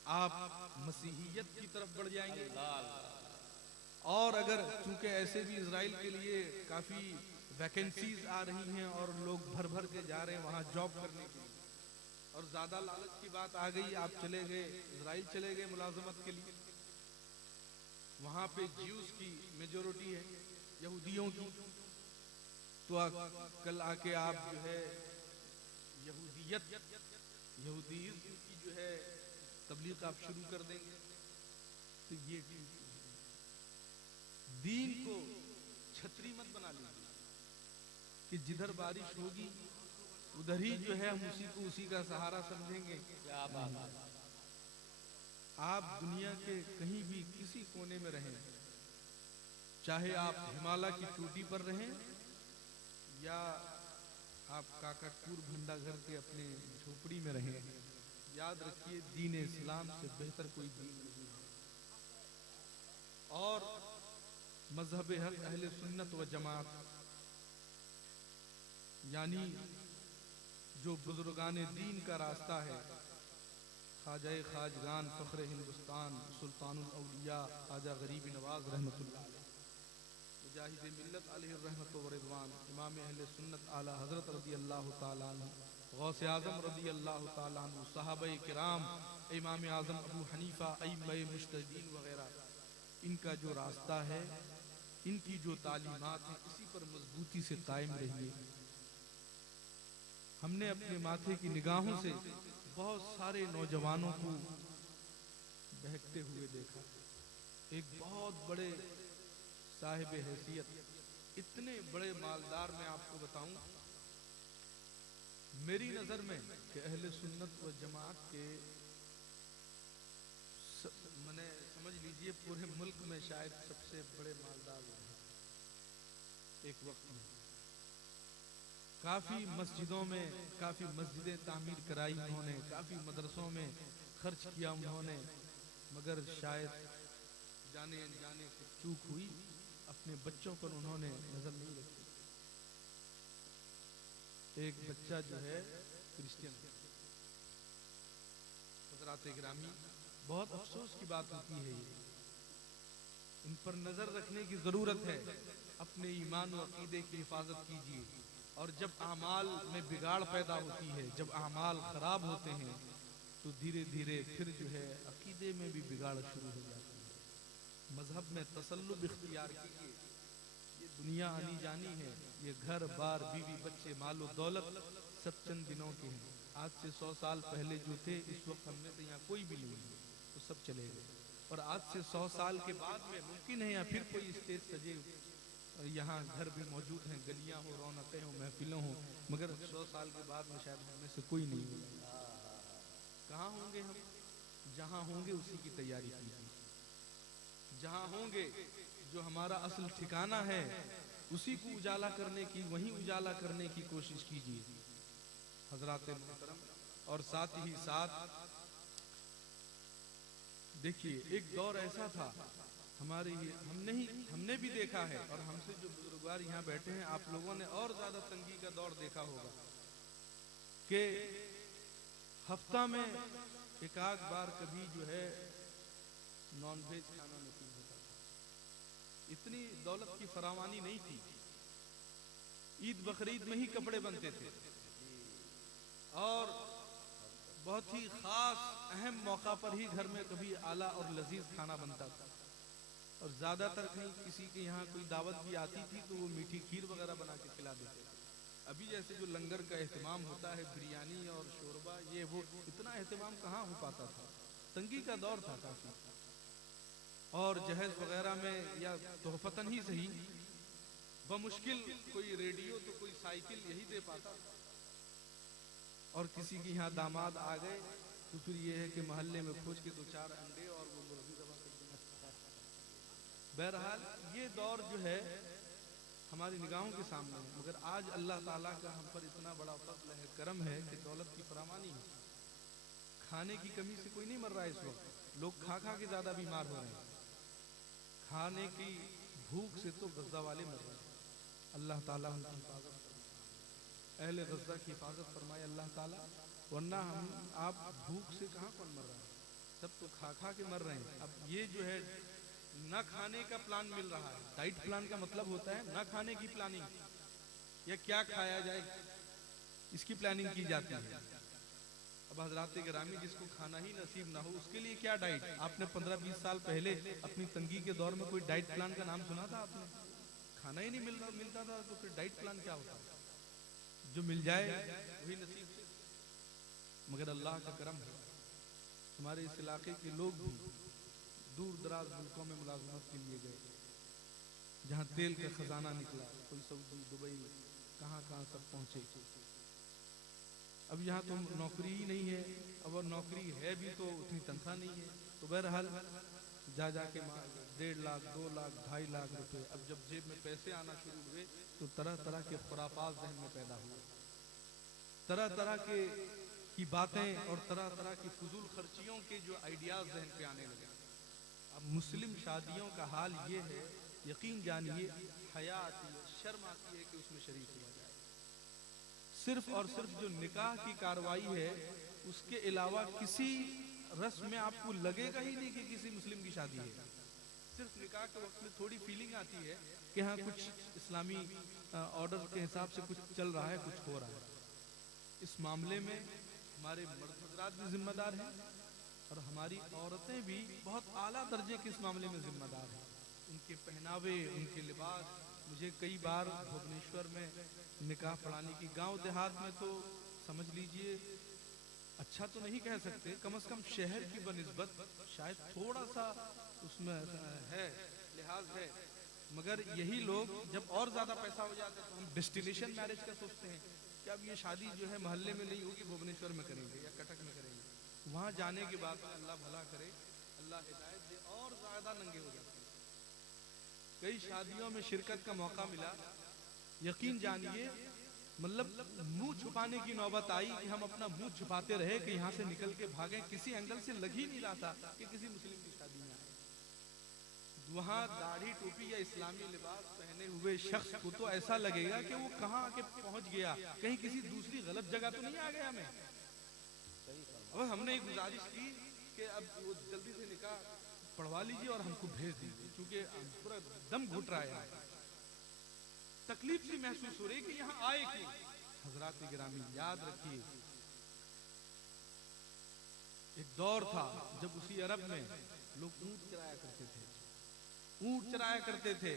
आप मसीहियत की तरफ बढ़ जाएंगे। और अगर चूंकि ऐसे भी इजराइल के लिए काफी वैकेंसीज आ रही हैं और लोग भर भर के जा रहे हैं वहां जॉब करने के लिए, और ज्यादा लालच की बात आ गई, आप चले गए इजराइल, चले गए मुलाजमत के लिए, वहां पे ज्यूज की मेजोरिटी है, यहूदियों की, तो कल आके आप जो है यहूदीज़्म की जो है तबलीग आप शुरू कर देंगे। तो ये दीन को छतरी मत बना लीजिए कि जिधर बारिश होगी उधर ही जो है हम उसी का सहारा समझेंगे। आप दुनिया के कहीं भी किसी कोने में रहें, चाहे आप हिमालय की चोटी पर रहें या आप काकटपुर भंडाघर के अपने झोपड़ी में रहे हैं, याद रखिए दीन इस्लाम से बेहतर कोई दीन नहीं है। और मजहब हक अहले सुन्नत व जमात यानी जो बुजुर्गान दीन का रास्ता है, ख्वाजा खाजगान फ़ख्र हिंदुस्तान सुल्तानुल औलिया ख्वाजा गरीब नवाज रहमतुल्लाह अलैह, मुजाहिद मिल्लत अलैहि रहमत व रिज़वान, इमाम अहले सुन्नत आला हज़रत रज़ी अल्लाह ताला अन्हु, गौसे आज़म रज़ी अल्लाह ताला अन्हु, सहाबाए किराम, इमाम आज़म अबू हनीफ़ा, अइम्माए मुज्तहिदीन वगैरह, इनका जो रास्ता है, इनकी जो तालीमात है, इसी पर मजबूती से कायम रहिए। हमने अपने माथे की निगाहों से बहुत सारे नौजवानों को बहकते हुए देखा। एक बहुत बड़े साहिब हैसियत, इतने बड़े मालदार, मैं आपको बताऊं, मेरी नजर में कि अहले सुन्नत व जमात के मैंने समझ लीजिए पूरे मुल्क में शायद सबसे बड़े मालदार रहे एक वक्त में। काफी मस्जिदों में काफी मस्जिदें तामीर कराई उन्होंने, काफी मदरसों में खर्च किया उन्होंने, मगर शायद जाने अनजाने कुछ चूक हुई, अपने बच्चों पर उन्होंने नजर नहीं रखी। एक बच्चा जो है क्रिश्चियन, हज़रात गिरामी, बहुत अफसोस की बात होती है ये, इन पर नजर रखने की जरूरत है। अपने ईमान और अकीदे की हिफाजत कीजिए, और जब आमाल में बिगाड़ पैदा होती है, जब आमाल खराब होते हैं, तो धीरे धीरे फिर जो है अकीदे में भी बिगाड़ शुरू हो जाती है। मजहब में तसल्लुब इख्तियार कीजिए, ये दुनिया आनी जानी है, ये घर बार बीवी बच्चे मालो दौलत सब चंद दिनों के हैं। आज से 100 साल पहले जो थे, इस वक्त हमने से यहाँ कोई भी नहीं है, तो सब चले गए। और आज से 100 साल के बाद में मुमकिन है या फिर कोई स्टेज सजे, यहाँ घर भी मौजूद हैं, गलियां हो, रौनकें हो, महफिलों हो, मगर 100 साल के बाद में शायद हमें से कोई नहीं होगा। कहाँ होंगे हम? जहाँ होंगे उसी की तैयारी कीजिए, जहाँ होंगे जो हमारा असल ठिकाना है उसी को उजाला करने की, वहीं उजाला करने की कोशिश कीजिए हजरात मोहतरम। और साथ ही साथ देखिए, एक दौर ऐसा था हमारे ये, हमने भी देखा है, और हमसे जो बुजुर्गवार यहाँ बैठे हैं, आप लोगों ने और ज्यादा तंगी का दौर देखा होगा कि हफ्ता में एक आध बार कभी जो है नॉन वेज खाना नसीब होता था। इतनी दौलत की फरावानी नहीं थी, ईद बकरीद में ही कपड़े बनते थे, और बहुत ही खास अहम मौका पर ही घर में कभी आला और लजीज खाना बनता था। और ज्यादातर कहीं किसी के यहाँ कोई दावत भी आती थी तो वो मीठी खीर वगैरह बना के खिला देते थे। अभी जैसे जो लंगर का एहतमाम होता है, बिरयानी और शोरबा, ये वो, इतना एहतमाम कहाँ हो पाता था। तंगी का दौर था काफी, और जहेज वगैरह में या तोहफतन ही सही, बमुश्किल कोई रेडियो तो कोई साइकिल यही दे पाता। और किसी के यहाँ दामाद आ गए तो फिर ये है कि मोहल्ले में खोज के 2-4 अंडे और वो मुर्गी दबा कर। बहरहाल ये दौर जो है हमारी निगाहों के सामने है, मगर आज अल्लाह ताला का हम पर इतना बड़ा फज़्ल है, करम है कि दौलत की फरावानी है। खाने की कमी से कोई नहीं मर रहा है इस वक्त, लोग खा खा के ज्यादा बीमार हो रहे हैं। खाने की भूख से तो गज़ा वाले मर रहे हैं। अल्लाह ताला उनकी हिफाजत, अहले गज़ा की हिफाजत फरमाए अल्लाह ताला, वरना हम आप भूख से कहाँ कौन मर रहा है, सब तो खा खा के मर रहे हैं। अब ये जो है न खाने का प्लान मिल रहा है, डाइट प्लान का मतलब होता है न खाने की प्लानिंग, या क्या खाया जाए इसकी प्लानिंग की जाती है। अब हजरात गिरामी, जिसको खाना ही नसीब ना हो उसके लिए क्या डाइट? आपने 15-20 साल पहले अपनी तंगी के दौर में कोई डाइट प्लान का नाम सुना था आपने? खाना ही नहीं मिलता था, तो फिर डाइट प्लान क्या होता? जो मिल जाए वही नसीब से। मगर अल्लाह का करम है, हमारे इस इलाके के लोग भी दूर दराज मुल्कों में मुलाजमत के लिए गए, जहाँ तेल का खजाना निकला, कोई सऊदी, दुबई, कहाँ कहाँ सब पहुंचे। अब यहाँ तो नौकरी ही नहीं है, अब और नौकरी है भी तो उतनी तनख्वाह नहीं है। तो बहरहाल जा के 1.5 लाख, 2 लाख, 2.5 लाख रुपए, अब जब जेब में पैसे आना शुरू हुए तो तरह तरह के खुराफात ज़हन में पैदा हुए। तरह तरह की बातें और तरह तरह की फजूल खर्चियों के जो आइडियाज जहन पे आने लगे। अब मुस्लिम शादियों का हाल ये है, यकीन जानिए हया आती है, शर्म आती है कि उसमें शरीक हुआ जाए। सिर्फ और सिर्फ जो निकाह की कार्रवाई है, उसके अलावा किसी रस्म में आपको लगेगा ही नहीं कि किसी मुस्लिम की शादी है। सिर्फ निकाह के वक्त में थोड़ी फीलिंग आती है कि हाँ कुछ इस्लामी ऑर्डर के हिसाब से कुछ चल रहा है, कुछ हो रहा है। इस मामले में हमारे मर्द हजरात भी जिम्मेदार हैं और हमारी औरतें भी बहुत आला दर्जे के इस मामले में जिम्मेदार हैं। उनके पहनावे, उनके लिबास। मुझे कई बार भुवनेश्वर में निकाह पढ़ाने की, गांव देहात में तो समझ लीजिए अच्छा तो नहीं कह सकते, कम से कम शहर की बनिस्बत शायद थोड़ा सा उसमें है लिहाज है, मगर यही लोग जब और ज्यादा पैसा हो जाता है तो हम डेस्टिनेशन मैरिज का सोचते हैं कि अब ये शादी जो है मोहल्ले में नहीं होगी, भुवनेश्वर में करेंगे या कटक में करेंगे। वहां जाने के बाद अल्लाह भला करे, अल्लाह हिदायत दे, और ज्यादा नंगे हो जाते हैं। कई शादियों में शिरकत का मौका मिला, यकीन जानिए मतलब मुंह छुपाने की नौबत आई कि हम अपना मुंह छुपाते रहे कि यहाँ से निकल के भागें, किसी एंगल से लग ही नहीं रहा था कि किसी मुस्लिम की शादी में आए। वहां दाढ़ी टोपी या इस्लामी लिबास पहने हुए शख्स को तो ऐसा लगेगा कि वो कहाँ आके पहुंच गया, कहीं किसी दूसरी गलत जगह तो नहीं आ गया मैं। अब हमने एक गुजारिश की कि अब वो जल्दी से निकाह पढ़वा लीजिए और हमको भेज दीजिए, क्योंकि पूरा दम घुट रहा है, तकलीफ सी महसूस हो रही कि यहाँ आए क्यों। हजरात गिरामी याद रखिए, एक दौर था जब उसी अरब में लोग ऊंट चराया करते थे, ऊंट चराया करते थे,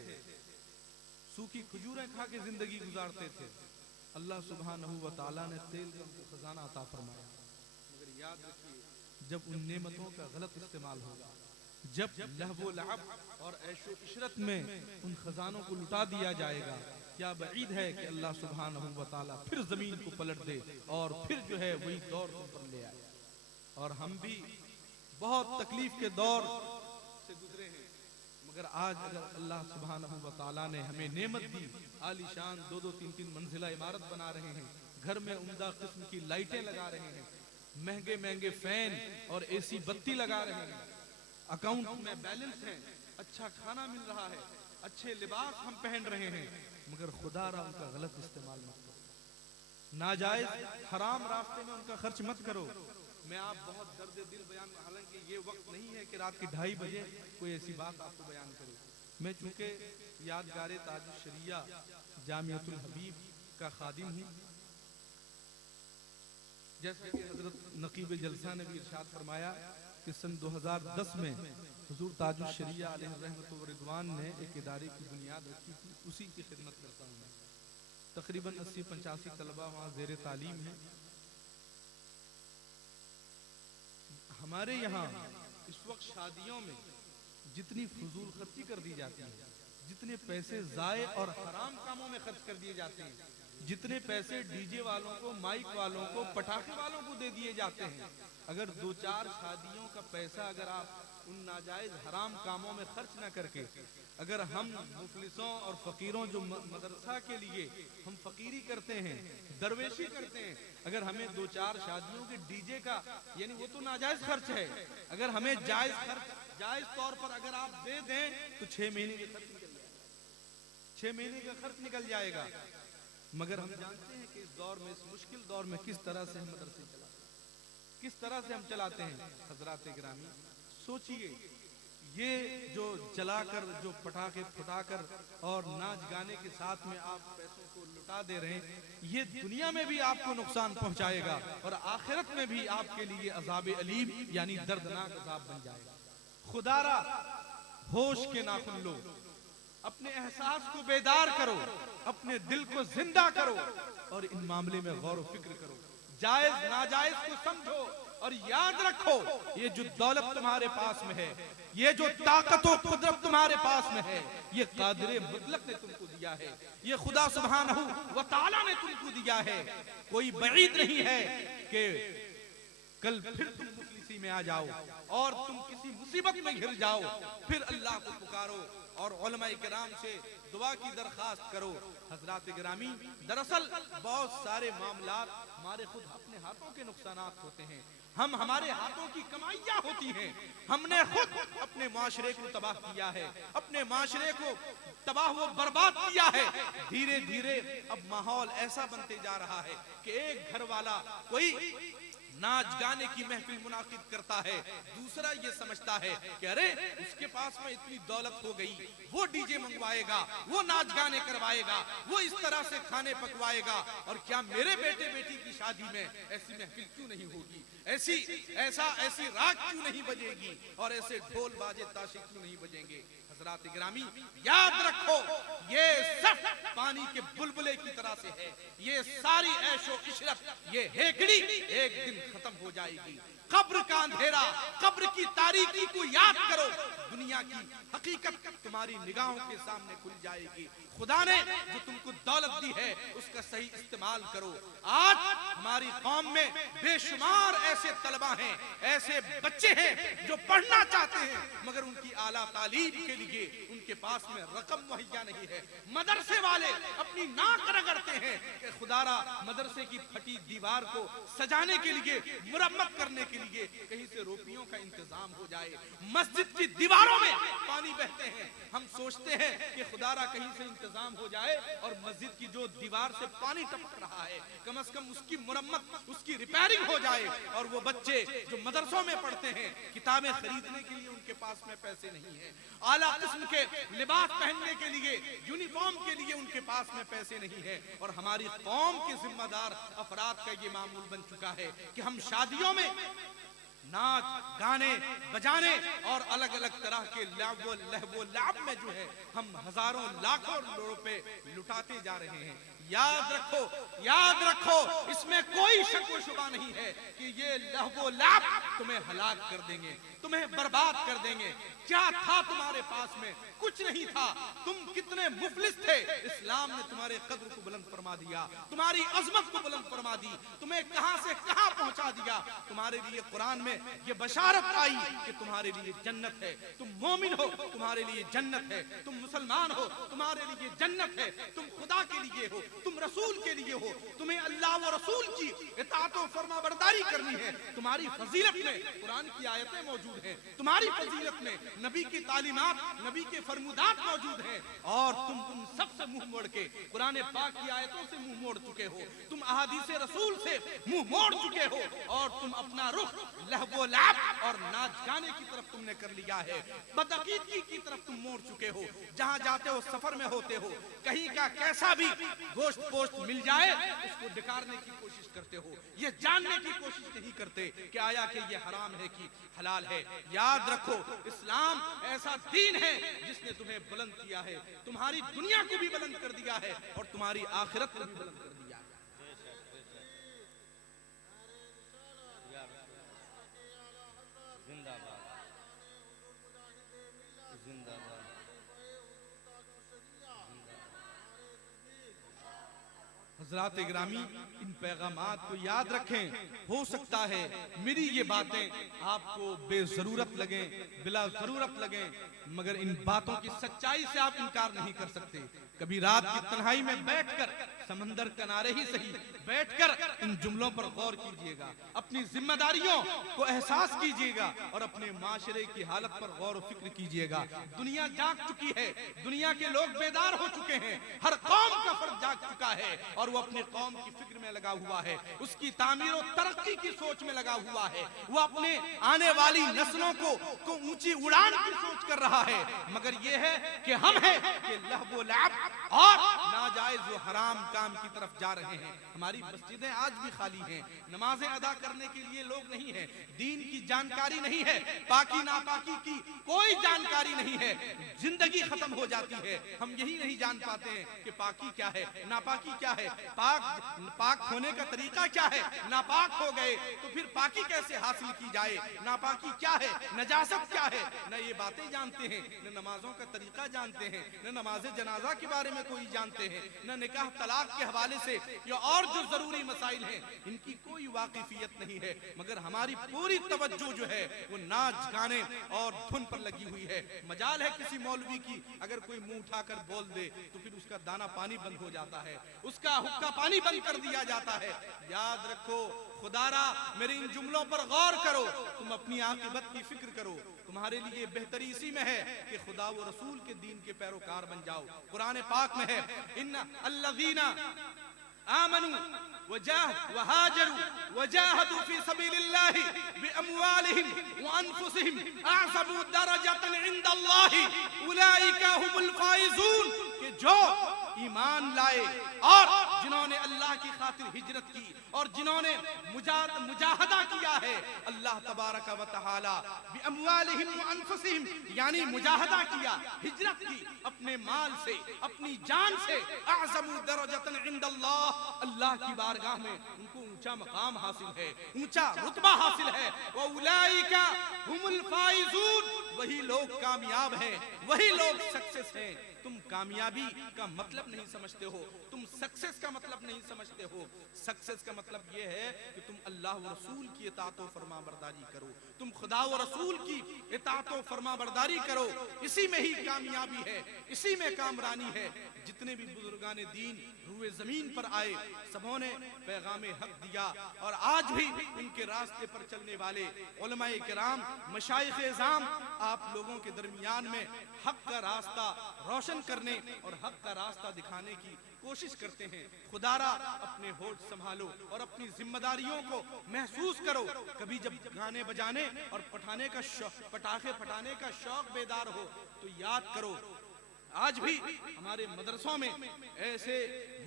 सूखी खजूरें खा के जिंदगी गुजारते थे। अल्लाह सुब्हानहू व तआला ने तेल का उनको खजाना अता फरमाया, मगर याद रखिए जब उन नेमतों का गलत इस्तेमाल होगा, जब लहवो लअब और ऐशो इशरत में उन खजानों को लुटा दिया जाएगा, क्या बईद है कि अल्लाह सुब्हानहू व तआला फिर जमीन को पलट दे और फिर जो है वही दौर तुम पर ले आए। और हम भी बहुत तकलीफ के दौर से गुजरे हैं, मगर आज अगर अल्लाह सुब्हानहू व तआला ने हमें नेमत दी, आलीशान 2-2, 3-3 मंजिला इमारत बना रहे हैं, घर में उम्दा किस्म की लाइटें लगा रहे हैं, महंगे महंगे फैन और एसी बत्ती लगा रहे हैं, अकाउंट में बैलेंस है, अच्छा खाना मिल रहा है, अच्छे लिबास हम पहन रहे हैं, मगर खुदा रा उनका गलत इस्तेमाल मत करो, नाजायज हराम रास्ते में उनका खर्च मत करो। मैं आप बहुत दर्द दिल बयान, हालांकि ये वक्त नहीं है कि रात के 2:30 बजे कोई ऐसी बात आपको बयान करे। मैं चूंकि यादगार ताजुश शरिया जामियतुल हबीब का खादिम हूँ, जैसे कि हजरत नकीब जलसा ने भी इरशाद फरमाया कि सन 2010 में हुजूर ताजुश शरिया अलैहि रहमत व रिदवान ने एक इदारे की बुनियाद रखी थी, उसी की खिदमत करता हूँ मैं। तकरीबन 80-85 तलबा वहाँ ज़ेर तालीम है। हमारे यहाँ इस वक्त शादियों में जितनी फजूल खर्ची कर दी जाती है, जितने पैसे जाए और हराम कामों में खर्च कर दिए जाते हैं, जितने पैसे डीजे वालों को, माइक वालों को, पटाखे वालों को दे दिए जाते हैं, अगर 2-4 शादियों का पैसा अगर आप उन नाजायज हराम कामों में खर्च न करके, अगर हम मुफलिसों और फकीरों जो मदरसा के लिए हम फकीरी करते हैं, दरवेशी करते हैं, अगर हमें 2-4 शादियों के डीजे का, यानी वो तो नाजायज खर्च है, अगर हमें जायज खर्च, जायज तौर पर अगर आप दे दें तो 6 महीने का खर्च निकल जाएगा, 6 महीने का खर्च निकल जाएगा। मगर हम जानते हैं कि इस दौर में, इस मुश्किल दौर में किस तरह से हम मदरसे चलाते हैं, किस तरह से हम चलाते हैं। हजरात गिरामी सोचिए, ये जो जलाकर, जो पटाखे फुटाकर और नाच गाने के साथ में आप पैसों को लुटा दे रहे हैं, ये दुनिया में भी आपको नुकसान पहुंचाएगा और आखिरत में भी आपके लिए अजाब अलीम यानी दर्दनाक अजाब बन जाएगा। खुदारा होश के नाखुन लो, अपने एहसास को बेदार करो, अपने दिल को जिंदा करो और इन मामले में गौर फिक्र करो, जायज नाजायज को समझो और याद रखो, ये जो दौलत तुम्हारे पास में है, ये जो ताकत और कुदरत तुम्हारे पास में है, ये कादिर मुतलक ने तुमको दिया है, ये खुदा सुब्हानहू व तआला ने तुमको दिया है। कोई बईद नहीं है कि कल फिर तुम मुफलिसी में आ जाओ और तुम किसी मुसीबत में घिर जाओ, फिर अल्लाह को पुकारो और उलमाए किराम से दुआ की दरखास्त करो। हजरात गिरामी, दरअसल बहुत सारे मामलात हमारे खुद अपने हाथों के नुकसानात होते हैं, हम हमारे हाथों की कमाइयां होती हैं। हमने खुद अपने माशरे को तबाह किया है, अपने माशरे को तबाह व बर्बाद किया है। धीरे धीरे अब माहौल ऐसा बनते जा रहा है कि एक घर वाला कोई नाच गाने की महफिल मुनाकिद करता है, दूसरा ये समझता है कि अरे उसके पास में इतनी दौलत हो गई, वो डीजे मंगवाएगा, वो नाच गाने करवाएगा, वो इस तरह से खाने पकवाएगा, और क्या मेरे बेटे बेटी की शादी में ऐसी महफिल क्यों नहीं होगी, ऐसी राग क्यों नहीं बजेगी, और ऐसे ढोल बाजे ताशे क्यों नहीं बजेंगे। हज़रात गिरामी, याद रखो ये सब पानी के बुलबुले की तरह से है, ये सारी ऐशो इशरत, ये हेकड़ी एक दिन खत्म हो जाएगी। कब्र का अंधेरा, कब्र की तारीकी को याद करो, दुनिया की हकीकत तुम्हारी निगाहों के सामने खुल जाएगी। खुदा ने जो तुमको दौलत दी है उसका सही इस्तेमाल करो। आज हमारी कौम में बेशुमार ऐसे तलबा हैं, ऐसे बच्चे हैं जो पढ़ना चाहते हैं मगर उनकी आला तालीम के लिए उनके पास में रकम मुहैया नहीं है। मदरसे वाले अपनी नाक रगड़ते हैं कि खुदारा मदरसे की फटी दीवार को सजाने के लिए, मुरम्मत करने के लिए कहीं से रुपयों का इंतजाम हो जाए। मस्जिद की दीवारों में पानी बहते हैं, हम सोचते हैं कि खुदारा कहीं से इंतजाम हो जाए और मस्जिद की जो दीवार से पानी टपक रहा है कम से कम उसकी मुरम्मत, उसकी रिपेयरिंग हो जाए। और वो बच्चे जो मदरसों में पढ़ते हैं, किताबें खरीदने के लिए उनके पास में पैसे नहीं है, आला किस्म के लिबास पहनने के लिए, यूनिफॉर्म के लिए उनके पास में पैसे नहीं है। और हमारी कौम के जिम्मेदार अफराद का ये मामूल बन चुका है कि हम शादियों में नाच गाने बजाने और अलग अलग तरह के लहवो लाभ में जो है हम हजारों लाखों रुपए लुटाते जा रहे हैं। याद रखो इसमें कोई शक व शुबा नहीं है कि ये लहवो लाभ तुम्हें हलाक कर देंगे, तुम्हें बर्बाद कर देंगे। क्या था तुम्हारे पास में? कुछ नहीं था। तुम कितने मुफलिस थे, इस्लाम ने तुम्हारे कद्र को बुलंद फरमा दिया, तुम्हारी अजमत को बुलंद फरमा दी, तुम्हें कहां से कहां पहुंचा दिया। तुम्हारे लिए कुरान में ये बशारत आई कि तुम्हारे लिए जन्नत है, तुम मोमिन हो तुम्हारे लिए जन्नत है, तुम मुसलमान हो तुम्हारे लिए जन्नत है, तुम खुदा के लिए हो, तुम रसूल के लिए हो, तुम्हें अल्लाह व रसूल की इताअत व फरमाबरदारी करनी है। तुम्हारी फजीलत में कुरान की आयतें मौजूद हैं, तुम्हारी फजीलत में नबी की तालीमात, नबी के फरमुदात मौजूद हैं, और तुम उन सब से मुंह मोड़ के कुरान पाक की आयतों से मुंह मोड़ चुके हो, तुम अहादीसे रसूल से मुंह मोड़ चुके हो, और तुम अपना रुख लहवो लाब और नाच गाने की तरफ तुमने कर लिया है, बदअकीदगी की तरफ तुम मोड़ चुके हो। जहां जाते हो सफर में होते हो, कहीं का कैसा भी गोश्त पोस्ट मिल जाए उसको डिकारने की कोशिश करते हो, ये जानने की कोशिश नहीं करते कि आया कि ये हराम है कि हलाल है। याद रखो इस्लाम ऐसा दीन है जिसने तुम्हें बुलंद किया है, तुम्हारी दुनिया को भी बुलंद कर दिया है और तुम्हारी आखिरत को भी बुलंद कर दिया है। जिंदाबाद जिंदाबाद। हज़रात गिरामी, इन पैगामात को याद रखें। हो सकता है मेरी ये बातें आपको बेजरूरत लगें, बिला जरूरत लगें, मगर इन बातों की सच्चाई से आप इनकार नहीं कर सकते। कभी रात की तन्हाई में बैठकर, समंदर किनारे ही सही बैठकर इन जुमलों पर गौर कीजिएगा, अपनी जिम्मेदारियों को एहसास कीजिएगा और अपने माशरे की हालत पर गौर व फिक्र कीजिएगा। दुनिया जाग चुकी है, दुनिया के लोग बेदार हो चुके हैं, हर कौम का फर्ज जाग चुका है और वो अपने कौम की फिक्र में लगा हुआ है, उसकी तामीर और तरक्की की सोच में लगा हुआ है, वो अपने आने वाली नस्लों को ऊंची उड़ान की सोच कर रहा है। मगर ये है कि हम हैं कि लहवो लाब और नाजायज व हराम काम की तरफ जा रहे हैं। हमारी मस्जिदें आज भी खाली हैं, नमाजें अदा करने के लिए लोग नहीं हैं, दीन की जानकारी नहीं है, पाकी नापाकी की कोई जानकारी नहीं है, जिंदगी खत्म हो जाती है। हम यही नहीं जान पाते हैं कि पाकी क्या है, नापाकी क्या है, पाक होने का तरीका क्या है। नापाक हो गए तो फिर पाकी कैसे हासिल की जाए, नापाकी क्या है, नजासत क्या है, न ये बातें जानते हैं, न नमाजों का तरीका जानते हैं, न नमाज जनाजा के बारे में कोई जानते हैं, न निकाह तलाक के हवाले से या और जो जरूरी मसाइल हैं इनकी कोई वाकिफियत नहीं है। मगर हमारी पूरी तवज्जो जो है वो नाच गाने और धुन पर लगी हुई है। मजाल है किसी मौलवी की अगर कोई मुंह उठाकर बोल दे तो फिर उसका दाना पानी बंद हो जाता है, उसका का पानी बंद कर दिया जाता है। याद रखो खुदारा मेरे इन जुमलों पर गौर करो, तुम अपनी आकीबत की फिक्र करो। तुम्हारे लिए बेहतरी इसी में है कि खुदा व रसूल के दीन के पैरोकार बन जाओ। कुरान पाक में है इन्ना अल्लज़ीना आमनू वहाजरू वजाहदू फी सबीलिल्लाहि बिअमवालिहिम व अनफुसिहिम अअज़मु दरजतन इंदल्लाहि उलाइका हुमुल फाइजून, कि जो ईमान लाए और जिन्होंने अल्लाह की खातिर हिजरत की और जिन्होंने मुजाहदा किया है अल्लाह तबारक व तआला बिअमवालिहिम व अनफुसिहिम, यानी मुजाहदा किया, हिजरत की अपने माल से, अपनी जान से, अअज़मु दरजतन इंदल्लाह, अल्लाह की बारगाह में उनको ऊंचा मकाम हासिल है, ऊंचा रुतबा हासिल है। व उलाइका हुमुल फाइजून, वही लोग कामयाब हैं, वही लोग सक्सेस हैं। तुम कामयाबी का मतलब नहीं समझते हो, तुम सक्सेस का मतलब नहीं समझते हो। सक्सेस का मतलब यह है कि तुम अल्लाह व रसूल की इताअत व फरमाबरदारी करो, तुम खुदा व रसूल की इताअत व फरमाबरदारी करो। इसी में ही कामयाबी है, इसी में कामरानी है। जितने भी बुजुर्गान दीन रुए जमीन पर आए सबों ने पैगाम हक दिया, और आज भी इनके रास्ते पर चलने वाले उलमाए किराम, मशाइख इज़ाम आप लोगों के दरमियान में हक का रास्ता रोशन करने और हक का रास्ता दिखाने की कोशिश करते हैं। खुदारा अपने होठ संभालो और अपनी जिम्मेदारियों को महसूस करो। कभी जब गाने बजाने और पटाखे फटाने का शौक बेदार हो तो याद करो आज भी हमारे मदरसों में ऐसे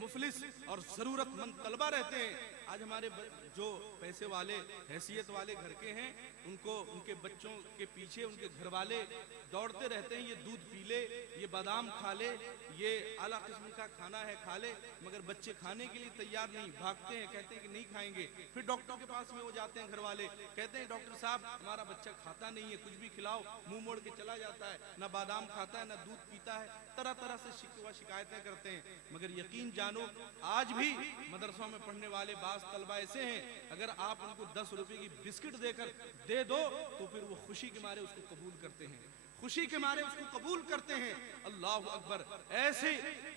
मुफलिस और जरूरतमंद तलबा रहते हैं। आज हमारे जो पैसे वाले हैसियत वाले घर के हैं उनको उनके बच्चों के पीछे उनके घर वाले दौड़ते रहते हैं, ये दूध पी ले, ये बादाम खा ले, ये आला किस्म का खाना है खा ले, मगर बच्चे खाने के लिए तैयार नहीं, भागते हैं, कहते हैं कि नहीं खाएंगे। फिर डॉक्टर के पास में वो जाते हैं, घर वाले कहते हैं डॉक्टर साहब हमारा बच्चा खाता नहीं है, कुछ भी खिलाओ मुंह मोड़ के चला जाता है, ना बादाम खाता है ना दूध पीता है, तरह तरह से शिकायतें करते हैं। मगर यकीन जानो आज भी मदरसों में पढ़ने वाले बास तलबा ऐसे हैं, अगर आप उनको 10 रुपए की बिस्किट देकर दे दो तो फिर वो खुशी के मारे उसको कबूल करते हैं, खुशी के मारे उसको कबूल करते हैं। अल्लाह अकबर, ऐसे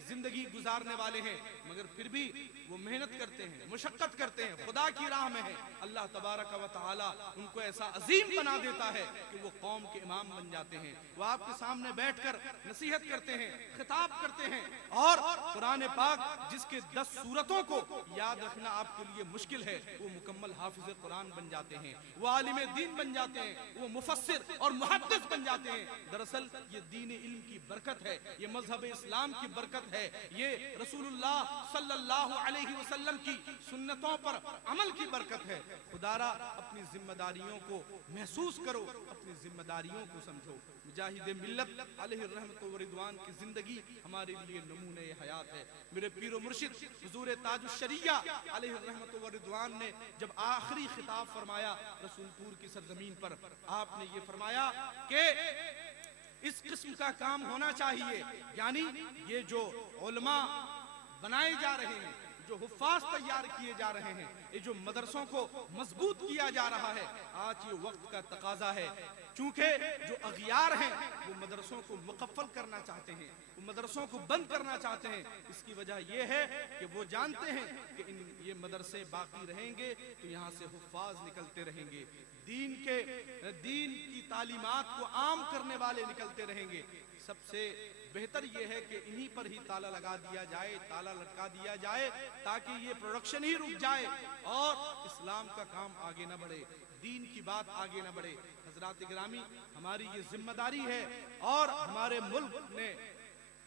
जिंदगी गुजारने वाले हैं मगर फिर भी वो मेहनत करते हैं, मुशक्कत करते हैं, खुदा की राह में है। अल्लाह तबारक व तआला उनको ऐसा अजीम बना देता है कि वो कौम के इमाम बन जाते हैं। वो आपके सामने बैठकर नसीहत करते हैं, खिताब करते हैं, और कुरान पाक जिसके 10 सूरतों को याद रखना आपके लिए मुश्किल है वो मुकम्मल हाफिज कुरान बन जाते हैं, वो आलिम दीन बन जाते हैं, वो मुफस्सिर और मुहद्दिस बन जाते हैं। दरअसल ये दीन इल्म की बरकत है, ये मजहब इस्लाम की बरकत है, ये रसूलुल्लाह सल्लल्लाहु अलैहि वसल्लम की सुन्नतों पर अमल की बरकत है। खुदारा अपनी जिम्मेदारियों को महसूस करो, अपनी जिम्मेदारियों को समझो। मुजाहिद मिल्लत अलैहि रहमत व रिदवान की जिंदगी हमारे लिए नमूने हयात है। मेरे पीर मुर्शिद हुजूर ताजुश शरिया अलैहि रहमत व रिदवान ने जब आखिरी खिताब फरमाया रसूलपुर की सरजमीन पर, आपने ये फरमाया कि इस किस्म का काम होना चाहिए, यानी ये जो उलमा बनाए जा रहे हैं, जो हुफ्फाज तैयार किए जा रहे हैं, ये जो मदरसों को मजबूत किया जा रहा है, आज ये वक्त का तकाजा है। चूंकि जो अगियार हैं वो मदरसों को मुकफ्फल करना चाहते हैं, वो मदरसों को बंद करना चाहते हैं। इसकी वजह यह है कि वो जानते हैं कि ये मदरसे बाकी रहेंगे तो यहाँ से हुफ्फाज निकलते रहेंगे, दीन की तालीमात को आम करने वाले निकलते रहेंगे। सबसे बेहतर यह है कि इन्हीं पर ही ताला लगा दिया जाए, ताला लटका दिया जाए, ताकि ये प्रोडक्शन ही रुक जाए और इस्लाम का काम आगे न बढ़े, दीन की बात आगे न बढ़े। हजरात गिरामी, हमारी ये जिम्मेदारी है और हमारे मुल्क ने,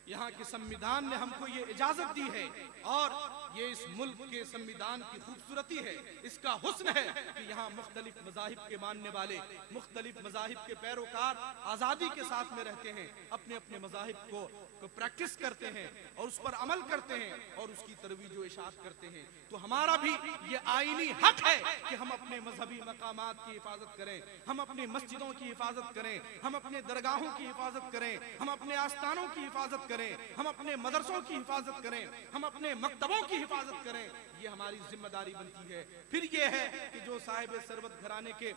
यहाँ के संविधान ने हमको ये इजाजत दी है, और ये इस मुल्क के संविधान की खूबसूरती है, इसका हुस्न है कि यहाँ मुख्तलिफ मज़ाहिब के मानने वाले, मुख्तलिफ मज़ाहिब के पैरोकार आज़ादी के साथ में रहते हैं, अपने अपने मज़ाहिब को प्रैक्टिस करते हैं और उस पर अमल करते हैं और उसकी तरवीज व इशाअत करते हैं। तो हमारा भी ये आईनी हक है कि हम अपने मजहबी मकामात की हिफाजत करें, हम अपनी मस्जिदों की हिफाजत करें, हम अपने दरगाहों की हिफाजत करें, हम अपने आस्थानों की हिफाजत करें, हम अपने मदरसों की हिफाजत करें, हम अपने मकतबों की हिफाजत करें। ये हमारी जिम्मेदारी बनती है। फिर ये है कि जो साहिब सरबत घराने के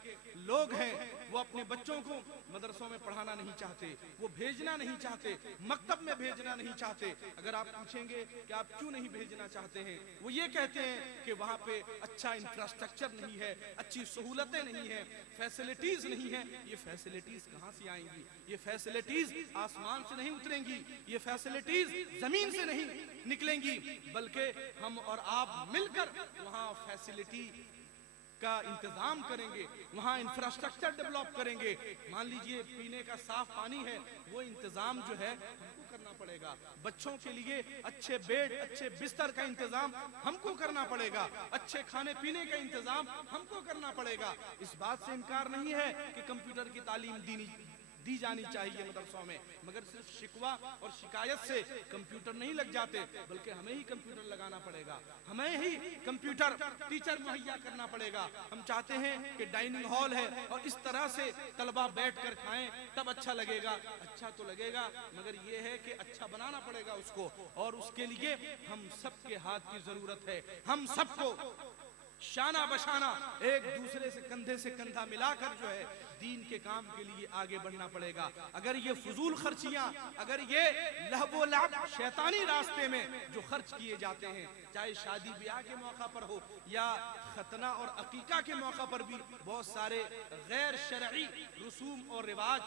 लोग हैं वो अपने बच्चों को मदरसों में पढ़ाना नहीं चाहते, वो भेजना नहीं चाहते, मकतब में भेजना नहीं चाहते। अगर आप पूछेंगे कि आप क्यों नहीं भेजना चाहते हैं, वो ये कहते हैं कि वहाँ पे अच्छा इंफ्रास्ट्रक्चर नहीं है, अच्छी सहूलतें नहीं है, फैसिलिटीज नहीं है। ये फैसिलिटीज कहाँ से आएंगी? ये फैसिलिटीज आसमान से नहीं उतरेंगी, ये फैसिलिटीज जमीन से नहीं निकलेंगी, बल्कि हम और आप मिलकर वहाँ फैसिलिटी का इंतजाम करेंगे, वहाँ इंफ्रास्ट्रक्चर डेवलप करेंगे। मान लीजिए पीने का साफ पानी है, वो इंतजाम जो है हमको करना पड़ेगा। बच्चों के लिए अच्छे बेड, अच्छे बिस्तर का इंतजाम हमको करना पड़ेगा। अच्छे खाने पीने का इंतजाम हमको करना पड़ेगा। इस बात से इनकार नहीं है कि कंप्यूटर की तालीम दी जानी चाहिए मदरसों में, मगर सिर्फ शिकवा और शिकायत से कंप्यूटर नहीं लग जाते, बल्कि हमें ही कंप्यूटर लगाना पड़ेगा, हमें ही कंप्यूटर टीचर मुहैया करना पड़ेगा। हम चाहते हैं कि डाइनिंग हॉल है और इस तरह से तलबा बैठ कर खाएं, तब अच्छा लगेगा। अच्छा तो लगेगा, मगर यह है कि अच्छा बनाना पड़ेगा उसको, और उसके लिए हम सबके हाथ की जरूरत है। हम सबको शाना बशाना एक दूसरे से कंधे से कंधा मिलाकर जो है दीन के काम के लिए आगे बढ़ना पड़ेगा। अगर ये फजूल खर्चियां, अगर ये लहवो लाभ शैतानी रास्ते में जो खर्च किए जाते हैं, चाहे शादी ब्याह के मौका पर हो या खतना और अकीका के मौका पर भी बहुत सारे गैर शरई रसूम और रिवाज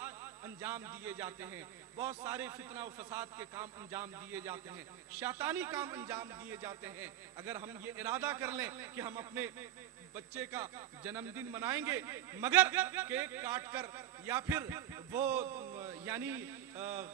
अंजाम दिए जाते हैं, बहुत सारे फितना और फसाद के काम अंजाम दिए जाते हैं, शैतानी काम अंजाम दिए जाते हैं। अगर हम ये इरादा कर लें कि हम अपने बच्चे का जन्मदिन मनाएंगे मगर केक काट कर या फिर वो यानी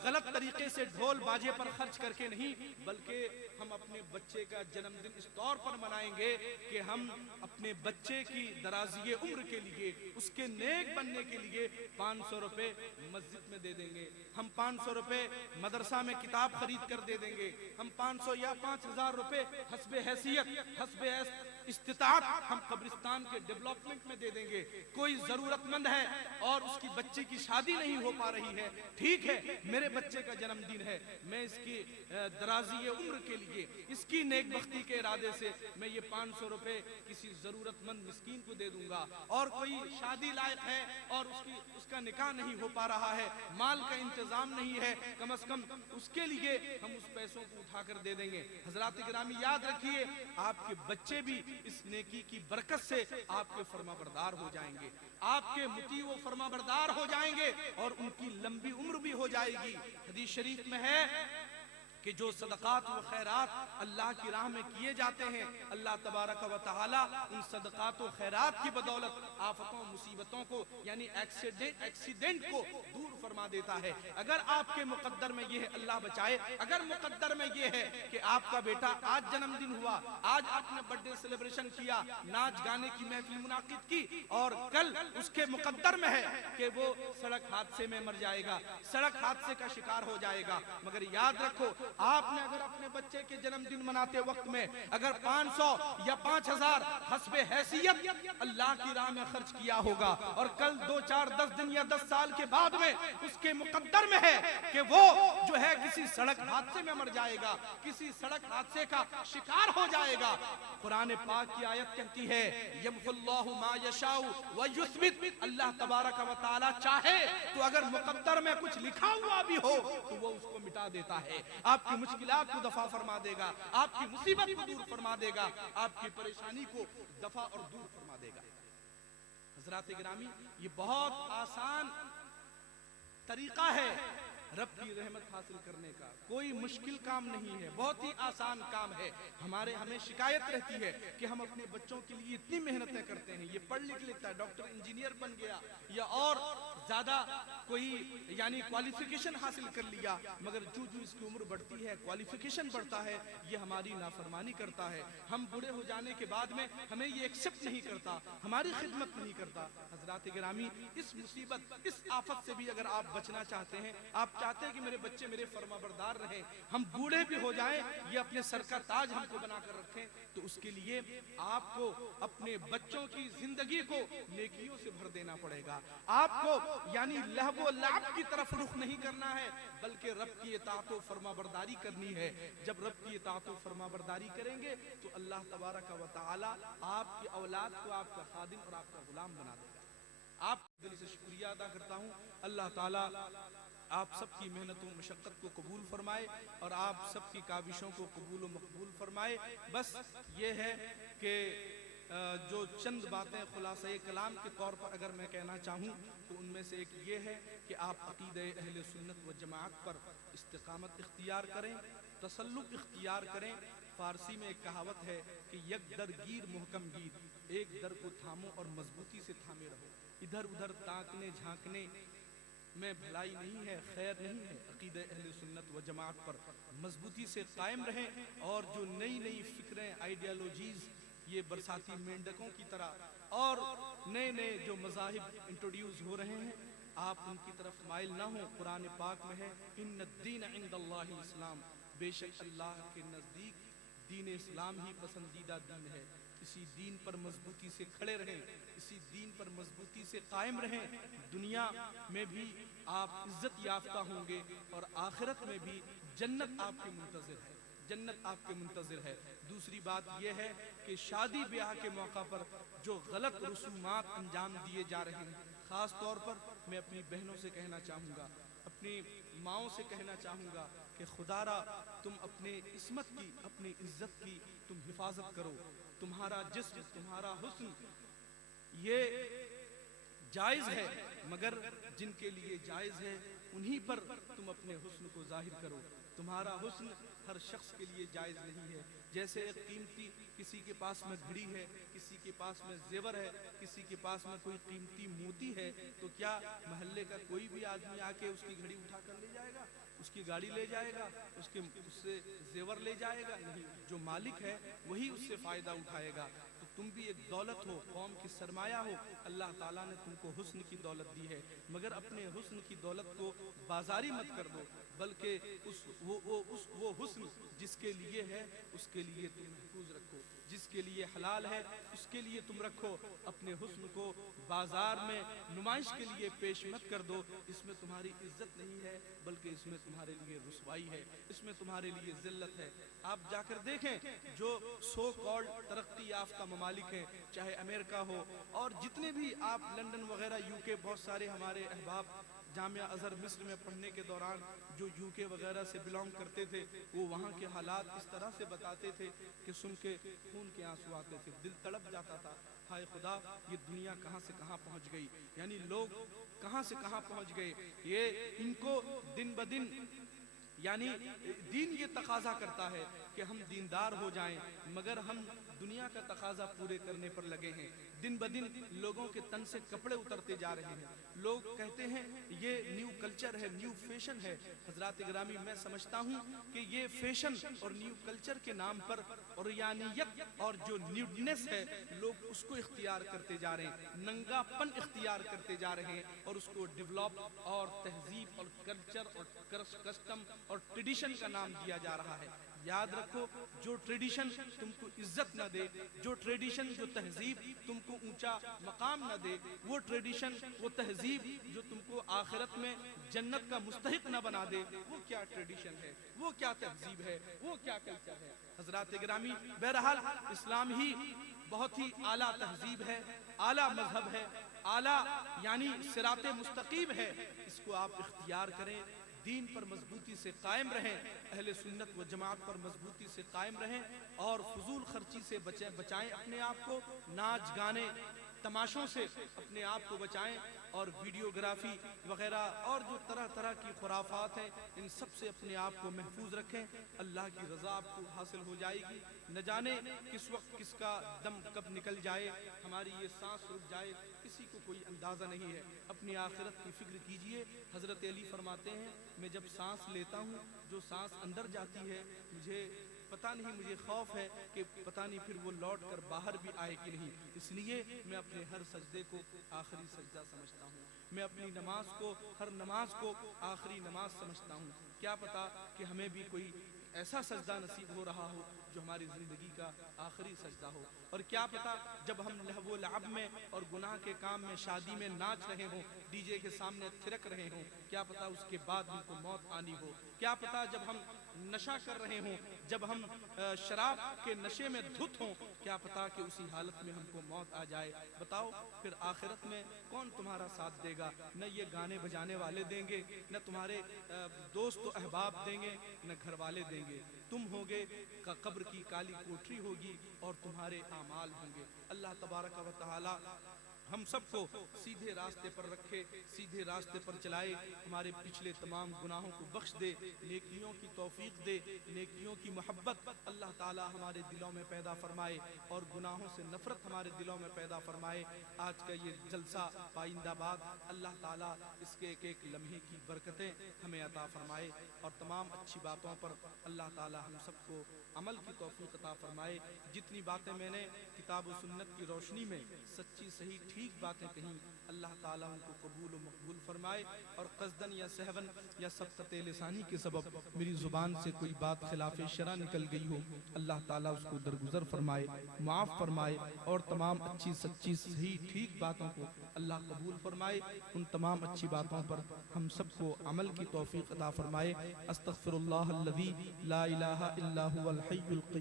गलत तरीके से ढोल बाजे पर खर्च करके नहीं, बल्कि हम अपने बच्चे का जन्मदिन इस तौर पर मनाएंगे कि हम अपने बच्चे की दराज़ी उम्र के लिए, उसके नेक बनने के लिए 500 रुपए मस्जिद में दे देंगे, हम 500 रुपए मदरसा में किताब खरीद कर दे देंगे, हम 500 या 5000 रुपए हस्बे हैसियत, हस्बे इस्तिताअत हम कब्रिस्तान के डेवलपमेंट में दे देंगे। कोई जरूरतमंद है और उसकी बच्चे की शादी नहीं हो पा रही है, ठीक है, मेरे बच्चे का जन्मदिन है, मैं इसकी दराज़ी उम्र के लिए, इसकी नेकबख्ती के इरादे से मैं ये 500 रुपए किसी जरूरतमंद मिस्कीन को दे दूंगा। और कोई शादी लायक है और उसका निकाह नहीं हो पा रहा है, माल का इंतजाम नहीं है, कम से कम उसके लिए हम उस पैसों को उठाकर दे देंगे। हजरात गिरामी याद रखिए, आपके बच्चे भी इस नेकी की बरकत से आपके फरमाबरदार हो जाएंगे, आपके मुती व फरमाबरदार हो जाएंगे और उनकी लंबी उम्र भी हो जाएगी। हदीस शरीफ में है कि जो सदकात व खैरात अल्लाह की राह में किए जाते हैं, अल्लाह तबारक व तआला उन सदकात व खैरात की बदौलत आफतों मुसीबतों को यानी एक्सीडेंट को दूर फरमा देता है। अगर आपके मुकद्दर में ये है, अल्लाह बचाए, अगर मुकद्दर में ये है कि आपका बेटा आज जन्मदिन हुआ, आज आपने बर्थडे सेलिब्रेशन किया, नाच गाने की महफिल मुनाकिद की और कल उसके मुकद्दर में है कि वो सड़क हादसे में मर जाएगा, सड़क हादसे का शिकार हो जाएगा, मगर याद रखो आपने अगर अपने बच्चे के जन्मदिन मनाते वक्त में अगर 500 या 5000 हस्बे हैसियत अल्लाह की राह में खर्च किया होगा और कल 2, 4, 10 दिन या 10 साल के बाद में उसके मुकद्दर में है कि वो जो है किसी सड़क हादसे में मर जाएगा, किसी सड़क हादसे का शिकार हो जाएगा। कुरान पाक की आयत कहती है यमहुल्लाहु मा यशाउ व युस्बित, अल्लाह तबारक व तआला चाहे तो अगर मुकद्दर में कुछ लिखा हुआ भी हो तो वो उसको मिटा देता है, आपकी मुश्किलात को दफा फरमा देगा, आपकी मुसीबत को दूर फरमा देगा, आपकी परेशानी को दफा और दूर फरमा देगा। हजरात गिरामी, ये बहुत आसान तरीका है रब की रहमत हासिल करने का, कोई मुश्किल काम नहीं है, बहुत ही आसान काम है। हमें शिकायत रहती है कि हम अपने बच्चों के लिए इतनी मेहनतें करते हैं, ये पढ़ लिख लेता है, डॉक्टर इंजीनियर बन गया या और ज्यादा कोई यानी क्वालिफिकेशन हासिल कर लिया, मगर जो इसकी उम्र बढ़ती है, क्वालिफिकेशन बढ़ता है, ये हमारी नाफरमानी करता है। हम बूढ़े हो जाने के बाद में हमें ये एक्सेप्ट नहीं करता, हमारी खिदमत नहीं करता। हजरात गिरामी, इस मुसीबत, इस आफत से भी अगर आप बचना चाहते हैं, आप चाहते हैं कि मेरे बच्चे मेरे फरमाबरदार रहें, हम बूढ़े भी हो जाएं, ये अपने सर का ताज हमको बनाकर रखें, तो उसके लिए आपको अपने बच्चों की जिंदगी को नेकियों से भर देना पड़ेगा। आपको यानी लहबो लाब की तरफ रुख नहीं करना है, बल्कि रब की इताअत व फरमाबरदारी करनी है। जब रब की इताअत व फरमाबरदारी करेंगे तो अल्लाह तबारक व तआला आपकी औलाद को आपका खादिम और आपका गुलाम बना देगा। आप दिल से शुक्रिया अदा करता हूँ। अल्लाह ताला आप सबकी मेहनतों मशक्क़त को कबूल फरमाए और आप सबकी काविशों को कबूल व मकबूल फरमाए। बस ये है कि जो चंद बातें खुलासा कलाम के तौर पर अगर मैं कहना चाहूँ तो उनमें से एक ये है कि आप अक़ीदे अहले सुन्नत व जमाअत पर इस्तिक़ामत इख्तियार करें, तसल्लुक इख्तियार करें। फ़ारसी में एक कहावत है कि यक दर गिर मुहकम गिर, एक दर को थामो और मजबूती से थामे रहो। इधर उधर ताकने झांकने में भलाई नहीं है, खैर नहीं है। अक़ीदे अहले सुन्नत व जमाअत पर मजबूती से कायम रहें और जो नई नई फ़िक्रें, आइडियालॉजीज़, ये बरसाती मेंढकों की तरह और नए नए जो मज़ाहिब इंट्रोड्यूस हो रहे हैं, आप उनकी तरफ माइल ना हो। कुरान पाक में है इन्नद्दीन इंदल्लाहिल इस्लाम, बेशक अल्लाह के नज़दीक दीन इस्लाम ही पसंदीदा दीन है। इसी दीन पर मजबूती से खड़े रहें, इसी दीन पर मजबूती से कायम रहें। दुनिया में भी आप इज्जत याफ्ता होंगे और आखिरत में भी जन्नत आपके मुंतज़िर है, जन्नत आपके मुंतज़िर है। दूसरी बात यह है कि शादी ब्याह के मौका पर जो गलत रसूमात अंजाम दिए जा रहे हैं, ख़ास तौर पर मैं अपनी बहनों से कहना चाहूँगा, अपनी माओं से कहना चाहूँगा कि खुदारा तुम अपने इस्मत की, अपनी इज्जत की तुम हिफाजत करो। तुम्हारा जिस्म, तुम्हारा हुस्न ये जायज़ है, मगर जिनके लिए जायज़ है उन्हीं पर तुम अपने हुस्न को जाहिर करो। तुम्हारा हुस्न हर शख्स के लिए जायज़ नहीं है। जैसे एक कीमती, किसी के पास में घड़ी है, किसी के पास में जेवर है, किसी के पास में कोई कीमती मोती है, तो क्या मोहल्ले का कोई भी आदमी आके उसकी घड़ी उठा कर ले जाएगा, उसकी गाड़ी ले जाएगा, उससे जेवर ले जाएगा? नहीं, जो मालिक है वही उससे फ़ायदा उठाएगा। तो तुम भी एक दौलत हो, कौम की सरमाया हो। अल्लाह ताला ने तुमको हुस्न की दौलत दी है, मगर अपने हुस्न की दौलत को बाजारी मत कर दो, बल्कि वो हुस्न जिसके लिए है उसके लिए तुम महफूज रखो, जिसके लिए हलाल है उसके लिए तुम रखो। अपने हुस्न को बाजार में नुमाइश के लिए पेश मत कर दो। इसमें तुम्हारी इज्जत नहीं है, बल्कि इसमें तुम्हारे लिए रुसवाई है, इसमें तुम्हारे लिए जिल्लत है। आप जाकर देखें जो सो कॉल्ड तरक्की याफ्ता ममालिक हैं, चाहे अमेरिका हो और जितने भी आप लंदन वगैरह, यूके, बहुत सारे हमारे अहबाब जामिया अज़हर मिस्र में पढ़ने के दौरान जो यूके वगैरह से बिलोंग करते थे, वो वहाँ के हालात इस तरह से बताते थे कि सुन के खून के आंसू आते थे, दिल तड़प जाता था। हाय खुदा, ये दुनिया कहाँ से कहाँ पहुँच गई, यानी लोग कहाँ से कहाँ पहुँच गए। ये इनको दिन ब दिन, यानी दीन ये तकाजा करता है कि हम दीनदार हो जाएं, मगर हम दुनिया का तकाजा पूरे करने पर लगे हैं। दिन ब दिन लोगों के तन से कपड़े उतरते जा रहे हैं। लोग कहते हैं ये न्यू कल्चर है, न्यू फैशन है। हजरात गिरामी, मैं समझता हूँ कि ये फैशन और न्यू कल्चर के नाम पर और यानियत और जो न्यूडनेस है, लोग उसको इख्तियार करते जा रहे हैं, नंगापन इख्तियार करते जा रहे हैं और उसको डेवलप और तहजीब और कल्चर और कस्टम और ट्रेडिशन का नाम दिया जा रहा है। याद रखो, जो ट्रेडिशन तुमको इज्जत न दे, जो ट्रेडिशन, जो तहजीब तुमको ऊंचा मकाम न दे, वो ट्रेडिशन, वो तहजीब जो तुमको आखिरत में जन्नत का मुस्तहिक न बना दे, वो क्या ट्रेडिशन है, वो क्या तहजीब है, वो क्या कल्चर है। हजरात गिरामी, बहरहाल इस्लाम ही बहुत ही आला तहजीब है, आला मजहब है, आला यानी सिराते मुस्तकीम है। इसको आप इख्तियार करें, दीन पर मजबूती से कायम रहें, अहले सुन्नत व जमात पर मजबूती से कायम रहें और फजूल खर्ची से बचाएं अपने आप को, नाच गाने तमाशों से अपने आप को बचाएं और वीडियोग्राफी वगैरह और जो तरह तरह की खुराफात हैं, इन सब से अपने आप को महफूज रखें। अल्लाह की रज़ा आपको हासिल हो जाएगी। न जाने किस वक्त किसका दम कब निकल जाए, हमारी ये सांस रुक जाए, किसी को कोई अंदाज़ा नहीं है। अपनी आखिरत की फिक्र कीजिए। हज़रत अली फरमाते हैं, मैं जब सांस लेता हूँ, जो सांस अंदर जाती है, मुझे पता नहीं, मुझे खौफ है कि पता नहीं फिर वो लौट कर बाहर भी आए कि नहीं। इसलिए मैं अपने हर सजदे को आखिरी सजदा समझता हूँ, मैं अपनी नमाज को, हर नमाज को आखिरी नमाज समझता हूँ। क्या पता कि हमें भी कोई ऐसा सजदा नसीब हो रहा हो जो हमारी ज़िंदगी का आखिरी सजदा हो। और क्या पता जब हम लहवो लअब में और गुनाह के काम में, शादी में नाच रहे हों, डीजे के सामने थिरक रहे हों, क्या पता उसके बाद हमको मौत आनी हो। क्या पता जब हम नशा कर रहे हों, जब हम शराब के नशे में धुत हों, क्या पता कि उसी हालत में हमको मौत आ जाए। बताओ फिर आखिरत में कौन तुम्हारा साथ देगा? न ये गाने बजाने वाले देंगे, न तुम्हारे दोस्त अहबाब देंगे, न घर वाले देंगे। तुम होगे का कब्र की काली कोठरी होगी और तुम्हारे आमाल होंगे। अल्लाह तबारक व तआला हम सबको सीधे रास्ते पर रखे, सीधे रास्ते पर चलाए, हमारे पिछले तमाम गुनाहों को बख्श दे, नेकियों की तौफीक दे, नेकियों की मोहब्बत अल्लाह ताला हमारे दिलों में पैदा फरमाए और गुनाहों से नफरत हमारे दिलों में पैदा फरमाए। आज का ये जलसा पाइंदाबाद अल्लाह ताला इसके एक एक लम्हे की बरकतें हमें अता फरमाए और तमाम अच्छी बातों पर अल्लाह ताला हम सबको अमल की तौफीक अता फरमाए। जितनी बातें मैंने किताब व सुन्नत की रोशनी में सच्ची सही ठीक बातें कहीं, अल्लाह ताला उनको कबूल व मकबूल फरमाए और कसदन या सहवन या सबकत लिसानी के सबब मेरी जुबान से कोई बात खिलाफ शरा निकल गई हो, अल्लाह ताला उसको दरगुजर फरमाए, माफ़ फरमाए और तमाम अच्छी सच्ची सही ठीक बातों को अल्लाह कबूल फरमाए। उन तमाम अच्छी बातों पर हम सबको अमल की तौफीक अता फरमाए। अस्तगफिरुल्लाह अल्लज़ी ला इलाहा इल्ला हुवल हय्युल क़य्यूम।